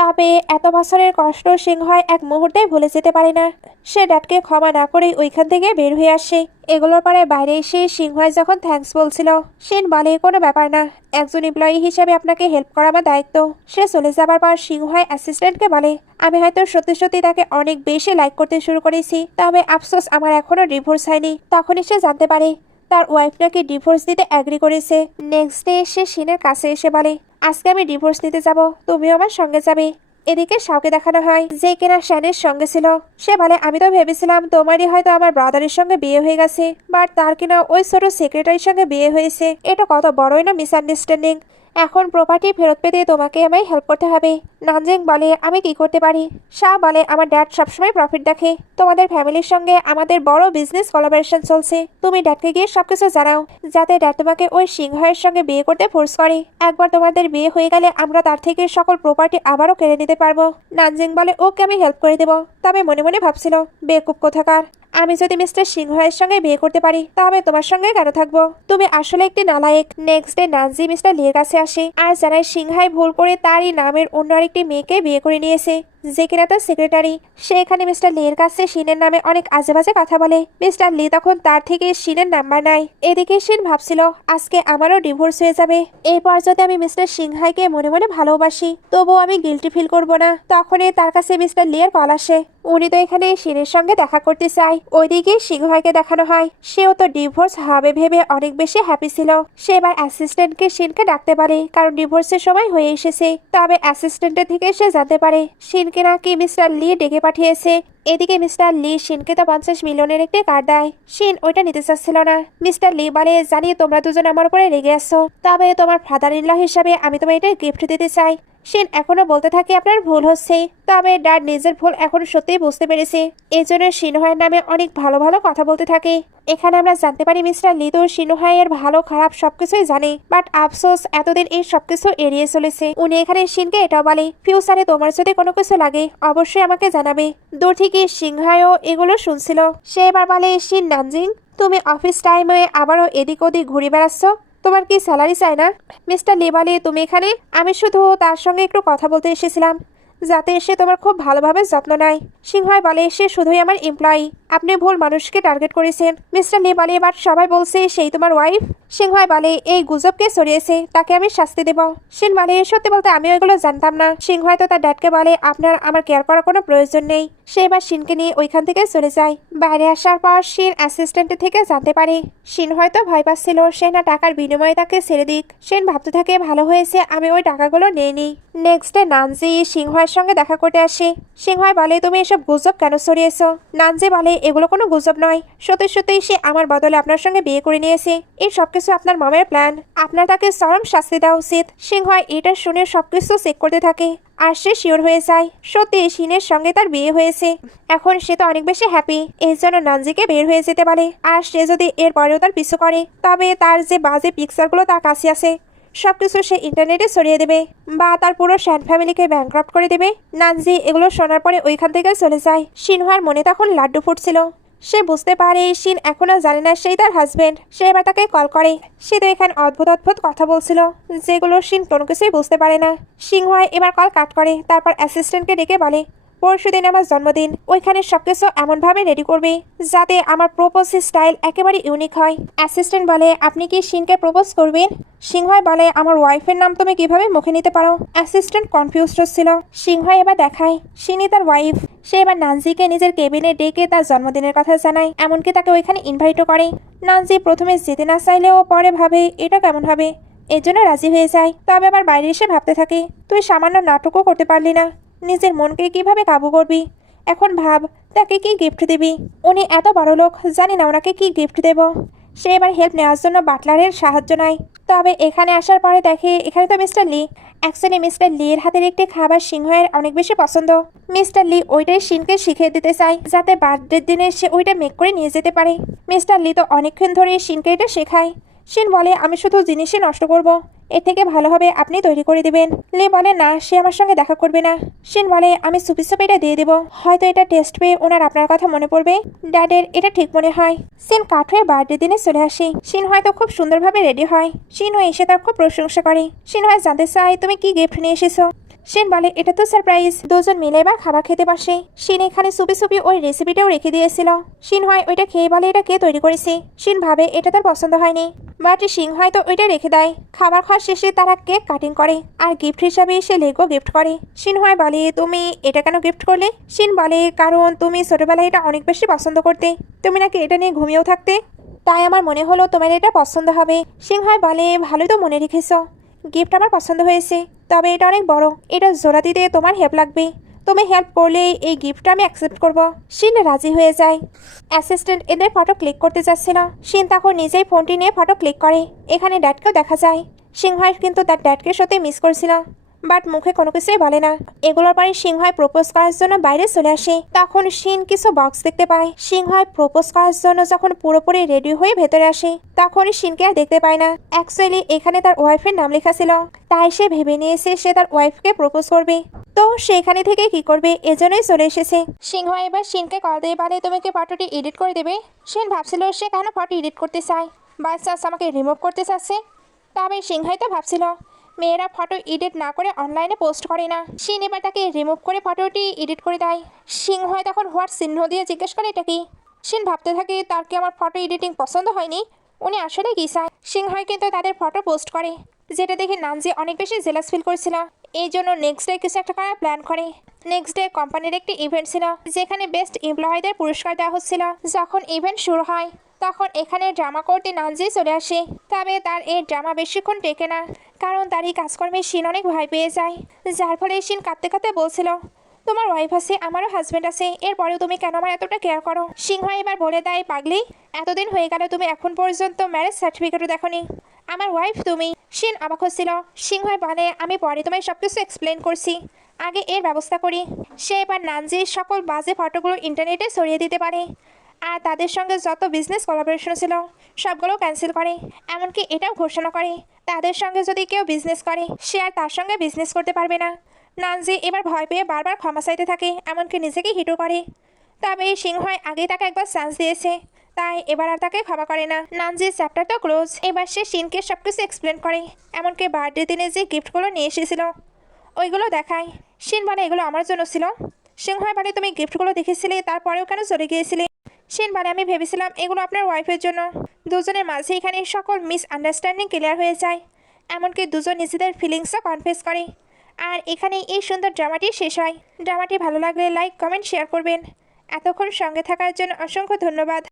তবে এত বছরের কষ্ট সিংহয় এক মুহূর্তে ভুলে যেতে পারে না। সে ড্যাডকে ক্ষমা না করেই ওইখান থেকে বের হয়ে আসে। এগুলোর পরে বাইরে এসে সিংহয় যখন থ্যাঙ্কস বলছিল, সেন বলে কোনো ব্যাপার না, একজন এমপ্লয়ি হিসেবে আপনাকে হেল্প করা আমার দায়িত্ব। সে চলে যাবার পর সিংহয় অ্যাসিস্ট্যান্টকে বলে আমি হয়তো সত্যি সত্যি তাকে অনেক বেশি লাইক করতে শুরু করেছি, তবে আফসোস আমার এখনো ডিভোর্স হয়নি। তখনই সে জানতে পারে তার ওয়াইফ নাকি ডিভোর্স দিতে অ্যাগ্রি করেছে। নেক্সট ডে সে শিনের কাছে এসে বলে আজকে আমি ডিভোর্স নিতে যাব, তুমিও আমার সঙ্গে যাবে। এদিকে শাওকে দেখানো হয় যে কিনা শ্যানের সঙ্গে ছিল। সে বলে আমি তো ভেবেছিলাম তোমারই হয়তো আমার ব্রাদারের সঙ্গে বিয়ে হয়ে গেছে, বাট তার কিনা ওই ছোট সেক্রেটারির সঙ্গে বিয়ে হয়েছে। এটা কত বড়ই না মিসআন্ডারস্ট্যান্ডিং। এখন প্রপার্টি ফেরত পেতে তোমাকে আমায় হেল্প করতে হবে। নানজিং বলে আমি কি করতে পারি? শাহ বলে আমার ড্যাড সবসময় প্রফিট দেখে, তোমাদের ফ্যামিলির সঙ্গে আমাদের বড় বিজনেস কোলাবোরেশন চলছে, তুমি ড্যাডকে গিয়ে সবকিছু জানাও যাতে ড্যাড তোমাকে ওই সিংহের সঙ্গে বিয়ে করতে ফোর্স করে। একবার তোমাদের বিয়ে হয়ে গেলে আমরা তার থেকে সকল প্রপার্টি আবারও কেড়ে নিতে পারবো। নানজিং বলে ওকে আমি হেল্প করে দেবো, তবে মনে মনে ভাবছিল বেকুব কোথাকার, আমি যদি মিস্টার সিংহের সঙ্গে বিয়ে করতে পারি তবে তোমার সঙ্গে কেন থাকবো, তুমি আসলে একটি নালায়েক। নেক্সট ডে নানজি মিস্টার লির কাছে আসে আর জানায় সিংহাই ভুল করে তারই নামের অন্য আরেকটি মেয়েকে বিয়ে করে নিয়েছে যে কিনা তার সেক্রেটারি। সে এখানে মিস্টার লি এর কাছে শিনের নামে অনেক আজেবাজে কথা বলে। মিস্টার লি তখন তার থেকে শিনের নাম্বার নেয়। এদিকে শিন ভাবছিল আজকে আমারও ডিভোর্স হয়ে যাবে। এরপর যদি আমি মিস্টার সিংহাইকে মনে মনে ভালোবাসি তবুও আমি গিল্টি ফিল করব না। তখনই তার কাছে মিস্টার লি এর কল আসে। উনি তো এখানে শিনের সঙ্গে দেখা করতে চায়। ওইদিকে সিংহাইকে দেখানো হয় সেও তো ডিভোর্স হবে ভেবে অনেক বেশি হ্যাপি ছিল। সে এবার অ্যাসিস্ট্যান্টকে শিনকে ডাকতে পারে, কারণ ডিভোর্সের সময় হয়ে এসেছে। তবে অ্যাসিস্ট্যান্টের থেকে সে জানতে পারে শিনকে নাকি মিস্টার লি ডেকে পাঠিয়েছে। এদিকে মিস্টার লি শিনকে তো 50 মিলিয়নের একটি কার্ড দেয়। শিন ওইটা নিতে চাচ্ছিল না। মিস্টার লি বলে, জানি তোমরা দুজন আমার উপরে রেগে আসছো, তবে তোমার ফাদার ইন ল হিসাবে আমি তোমার এটা গিফট দিতে চাই। শিন এখনো বলতে থাকে আপনার ভুল হচ্ছে, তবে ড্যাড নিজের ভুল এখন সত্যিই বুঝতে পেরেছে। এই জন্য সিনহাইয়ের নামে অনেক ভালো ভালো কথা বলতে থাকে। এখানে আমরা জানতে পারি মিস্টার লি তো সিনহাইয়ের ভালো খারাপ সবকিছুই জানে, বাট আফসোস এতদিন এই সবকিছু এড়িয়ে চলেছে। উনি এখানে শিনকে এটাও বলে ফিউচারে তোমার যদি কোনো কিছু লাগে অবশ্যই আমাকে জানাবে। দূর থেকে সিংহাইও এগুলো শুনছিল। সে এবার বলে, শিন নানজিং, তুমি অফিস টাইমে আবারও এদিক ওদিক ঘুরে বেড়াচ্ছ, তোমার কি স্যালারি চাই না? মিস্টার লি বলে, তুমি এখানে? আমি শুধু তার সঙ্গে একটু কথা বলতে এসেছিলাম, যাতে সে তোমার খুব ভালোভাবে যত্ন নেয়। সিংহাই বলে, সে শুধুই আমার এমপ্লয়ি, আপনি ভুল মানুষকে টার্গেট করেছেন। মিস্টার লি বলে, এবার সবাই বলছে সেই তোমার ওয়াইফ। সিংহাই বলে, এই গুজবকে সরিয়েছে, তাকে আমি শাস্তি দেব। শিন বলে, সত্যি বলতে আমি ওইগুলো জানতাম না। সিংহাই তো তার ড্যাডকে বলে, আপনার আমার কেয়ার করার কোনো প্রয়োজন নেই। সে এবার শিনকে নিয়ে ওইখান থেকে চলে যায়। বাইরে আসার পর শিন অ্যাসিস্ট্যান্টের থেকে জানতে পারে শিন হয়তো ভয় পাচ্ছিল সে না টাকার বিনিময়ে তাকে ছেড়ে দিক। শিন ভাবতে থাকে ভালো হয়েছে আমি ওই টাকাগুলো নিয়ে নিই। নেক্সট ডে নানজি সিংহাইয়ের সঙ্গে দেখা করতে আসে। সিংহাই বলে, তুমি এসব গুজব কেন ছড়িয়েছো? নানজি বলে, এগুলো কোনো গুজব নয়, সত্যি সত্যি সে আমার বদলে আপনার সঙ্গে বিয়ে করে নিয়েছে। এই সবকিছু আপনার মামের প্ল্যান, আপনার তাকে চরম শাস্তি দেওয়া উচিত। সিংহাই এটা শুনে সবকিছু চেক করতে থাকে আর সে শিওর হয়ে যায় সত্যি শিনের সঙ্গে তার বিয়ে হয়েছে। এখন সে তো অনেক বেশি হ্যাপি, এই জন্য নানজিকে বের হয়ে যেতে বলে। আর সে যদি এর পরেও তার পিছু করে তবে তার যে বাজে পিকচারগুলো তার কাছে আছে সবকিছু সে ইন্টারনেটে ছড়িয়ে দেবে বা তার পুরো শ্যান ফ্যামিলিকে ব্যাংক্রাফট করে দেবে। নানজি এগুলো শোনার পরে ওইখান থেকে চলে যায়। সিনহার মনে তখন লাড্ডু ফুটছিল। সে বুঝতে পারে শিন এখনো জানে না সেই তার হাজবেন্ড। সে এবার তাকে কল করে। সে তো এখানে অদ্ভুত অদ্ভুত কথা বলছিল যেগুলো শিন কোনো কিছুই বুঝতে পারে না। সিংহাই এবার কল কাট করে, তারপর অ্যাসিস্ট্যান্টকে ডেকে বলে, পরশুদিন আমার জন্মদিন, ওইখানে সবকিছু এমনভাবে রেডি করবে যাতে আমার প্রপোজ স্টাইল একেবারে ইউনিক হয়। অ্যাসিস্ট্যান্ট বলে, আপনি কি শিনকে প্রপোজ করবেন? সিংহাই বলে, আমার ওয়াইফের নাম তুমি কিভাবে মুখে নিতে পারো? অ্যাসিস্ট্যান্ট কনফিউজড হচ্ছিল। সিংহাই এবার দেখায় শিনি তার ওয়াইফ। সে এবার নানজিকে নিজের কেবিনে ডেকে তার জন্মদিনের কথা জানায়, এমনকি তাকে ওইখানে ইনভাইটও করে। নানজি প্রথমে যেতে না চাইলেও পরে ভাবে এটা কেমন হবে, এর জন্য রাজি হয়ে যায়। তবে আবার বাইরে এসে ভাবতে থাকে, তুই সামান্য নাটকও করতে পারলি না, নিজের মনকে কিভাবে কাবু করবি? এখন ভাব তাকে কি গিফট দিবি। উনি এত বড় লোক, জানি না ওনাকে কি গিফট দেব। সে এবার হেল্প নেওয়ার জন্য বাটলারের সাহায্য নেয়। তবে এখানে আসার পরে দেখে এখানে তো mister Lee. Actually mister Lee এর হাতের একটি খাবার সিংহের অনেক বেশি পছন্দ। মিস্টার লি ওইটাই শিনকে শিখিয়ে দিতে চায় যাতে বার্থডের দিনে সে ওইটা মেক করে নিয়ে যেতে পারে। মিস্টার লি তো অনেকক্ষণ ধরে শিনকে এটা শেখায়। শিন বলে, আমি শুধু জিনিসই নষ্ট করব, এর থেকে ভালো হবে আপনি তৈরি করে দিবেন। লি বলে, না, সে আমার সঙ্গে দেখা করবে না। শিন বলে, আমি সুপি সুপি এটা দিয়ে দেবো, হয়তো এটা টেস্ট পেয়ে ওনার আপনার কথা মনে পড়বে। ড্যাডের এটা ঠিক মনে হয়। শিন কাঠ হয়ে বার্থডে দিনে চলে আসে। শিন হয়তো খুব সুন্দরভাবে রেডি হয়। শিনও এসে তার খুব প্রশংসা করে। শিন হয় জানতে চায়, তুমি কি গিফট নিয়ে এসেছো? শিন বলে, এটা তো সারপ্রাইজ। দুজন মিলে এবার খাবার খেতে বসে। শিন এখানে সুপি সুপি ওই রেসিপিটাও রেখে দিয়েছিল। শিন হয় ওইটা খেয়ে বলে, এটা কে তৈরি করেছে? শিন ভাবে এটা তার পছন্দ হয়নি, বাট সিং হয়তো ওইটা রেখে দেয়। খাবার খাওয়ার শেষে তারা কেক কাটিং করে আর গিফট হিসাবে সে লেগো গিফট করে। শিন হয় বলে, তুমি এটা কেন গিফট করলে? শিন বলে, কারণ তুমি ছোটবেলায় এটা অনেক বেশি পছন্দ করতে, তুমি নাকি এটা নিয়ে ঘুমিয়েও থাকতে, তাই আমার মনে হলো তোমার এটা পছন্দ হবে। সিং হয় বলে, ভালোই তো মনে রেখেছো, গিফট আমার পছন্দ হয়েছে, তবে এটা অনেক বড়, এটা জোড়া দিতে তোমার হেল্প লাগবে, তুমি হেল্প করলে এই গিফটটা আমি অ্যাকসেপ্ট করব। শিন রাজি হয়ে যায়। অ্যাসিস্ট্যান্ট এদের ফটো ক্লিক করতে যাচ্ছিল। শিন তখন নিজেই ফোনটি নিয়ে ফটো ক্লিক করে। এখানে ড্যাডকেও দেখা যায়। সিংহাই কিন্তু তার ড্যাডকে সত্যি মিস করছিল, বাট মুখে কোনো কিছুই বলে না। এগুলোর পরে সিংহাই প্রপোজ করার জন্য বাইরে চলে আসে। তখন শিন কিছু বক্স দেখতে পায়। সিংহাই প্রপোজ করার জন্য যখন পুরোপুরি রেডি হয়ে ভেতরে আসে তখন সিনকে আর দেখতে পায় না। অ্যাকচুয়ালি এখানে তার ওয়াইফের নাম লেখা ছিল, তাই সে ভেবে নিয়েছে সে তার ওয়াইফকে প্রপোজ করবে। তো সেখানে থেকে কি করবে এজন্যই চলে এসেছে। সিংহ এবার শিনকে কল দিয়ে বলে, তুমি কি ফটোটি এডিট করে দেবে? শিন ভাবছিল সে কেন ফটো এডিট করতে চায়, বাস আমাকে রিমুভ করতে চাচ্ছে। তবে সিংহাই তো ভাবছিল মেয়েরা ফটো এডিট না করে অনলাইনে পোস্ট করে না। শিন এবার তাকে রিমুভ করে ফটোটি এডিট করে দেয়। সিংহয় তখন হোয়াট চিহ্ন দিয়ে জিজ্ঞেস করে এটা কি। শিন ভাবতে থাকে তার কি আমার ফটো এডিটিং পছন্দ হয়নি, উনি আসলে কি চায়। সিংহয় কিন্তু তাদের ফটো পোস্ট করে, যেটা দেখে নানজি অনেক বেশি জেলাস ফিল করছিল। এই জন্য নেক্সট ডে কিছু একটা করার প্ল্যান করে। নেক্সট ডে কোম্পানির একটি ইভেন্ট ছিল, যেখানে বেস্ট এমপ্লয়ীদের পুরস্কার দেওয়া হচ্ছিল। যখন ইভেন্ট শুরু হয় তখন এখানে ড্রামা করতে নানজি চলে আসে। তবে তার এই ড্রামা বেশিক্ষণ টেকে না, কারণ তার এই কাজকর্মে শিন অনেক ভয় পেয়ে যায়। যার ফলে শিন কাঁদতে কাঁদতে বলছিল, তোমার ওয়াইফ আছে, আমারও হাজব্যান্ড আছে, এরপরেও তুমি কেন আমার এতটা কেয়ার করো। সিংহ এবার বলে দেয়, পাগলি, এতদিন হয়ে গেল তুমি এখন পর্যন্ত ম্যারেজ সার্টিফিকেটও দেখোনি, আমার ওয়াইফ তুমি। শিন অবাক হচ্ছিল। সিংহ বলে, আমি পরে তোমায় সবকিছু এক্সপ্লেন করছি, আগে এর ব্যবস্থা করি। সে এবার নানজির সকল বাজে ফটোগুলো ইন্টারনেটে ছড়িয়ে দিতে পারে, আর তাদের সঙ্গে যত বিজনেস কোলাবোরেশন ছিল সবগুলো ক্যান্সেল করে। এমনকি এটাও ঘোষণা করে তাদের সঙ্গে যদি কেউ বিজনেস করে সে আর তার সঙ্গে বিজনেস করতে পারবে না। নানজি এবার ভয় পেয়ে বারবার ক্ষমা চাইতে থাকে, এমনকি নিজেকে হিটও করে। তবে সিংহয় আগেই তাকে একবার চান্স দিয়েছে, তাই এবার আর তাকে ক্ষমা করে না। নানজির চ্যাপ্টার তো ক্লোজ। এবার সে শিনকে সবকিছু এক্সপ্লেন করে, এমনকি বার্থডে দিনে যে গিফটগুলো নিয়ে এসেছিল ওইগুলো দেখায়। শিন বলে, এগুলো আমার জন্য ছিল। সিংহয় বলে, তুমি গিফটগুলো দেখেছিলে তারপরেও কেন চলে গিয়েছিলে। শিন বলে, আমি ভেবেছিলাম এগুলো আপনার ওয়াইফের জন্য। দুজনের মাঝে এখানে সকল মিসআন্ডারস্ট্যান্ডিং ক্লিয়ার হয়ে যায়, এমনকি দুজন নিজেদের ফিলিংসও কনফেস করে। আর এখানেই এই সুন্দর ড্রামাটি শেষ হয়। ড্রামাটি ভালো লাগলে লাইক, কমেন্ট, শেয়ার করবেন। এতক্ষণ সঙ্গে থাকার জন্য অসংখ্য ধন্যবাদ।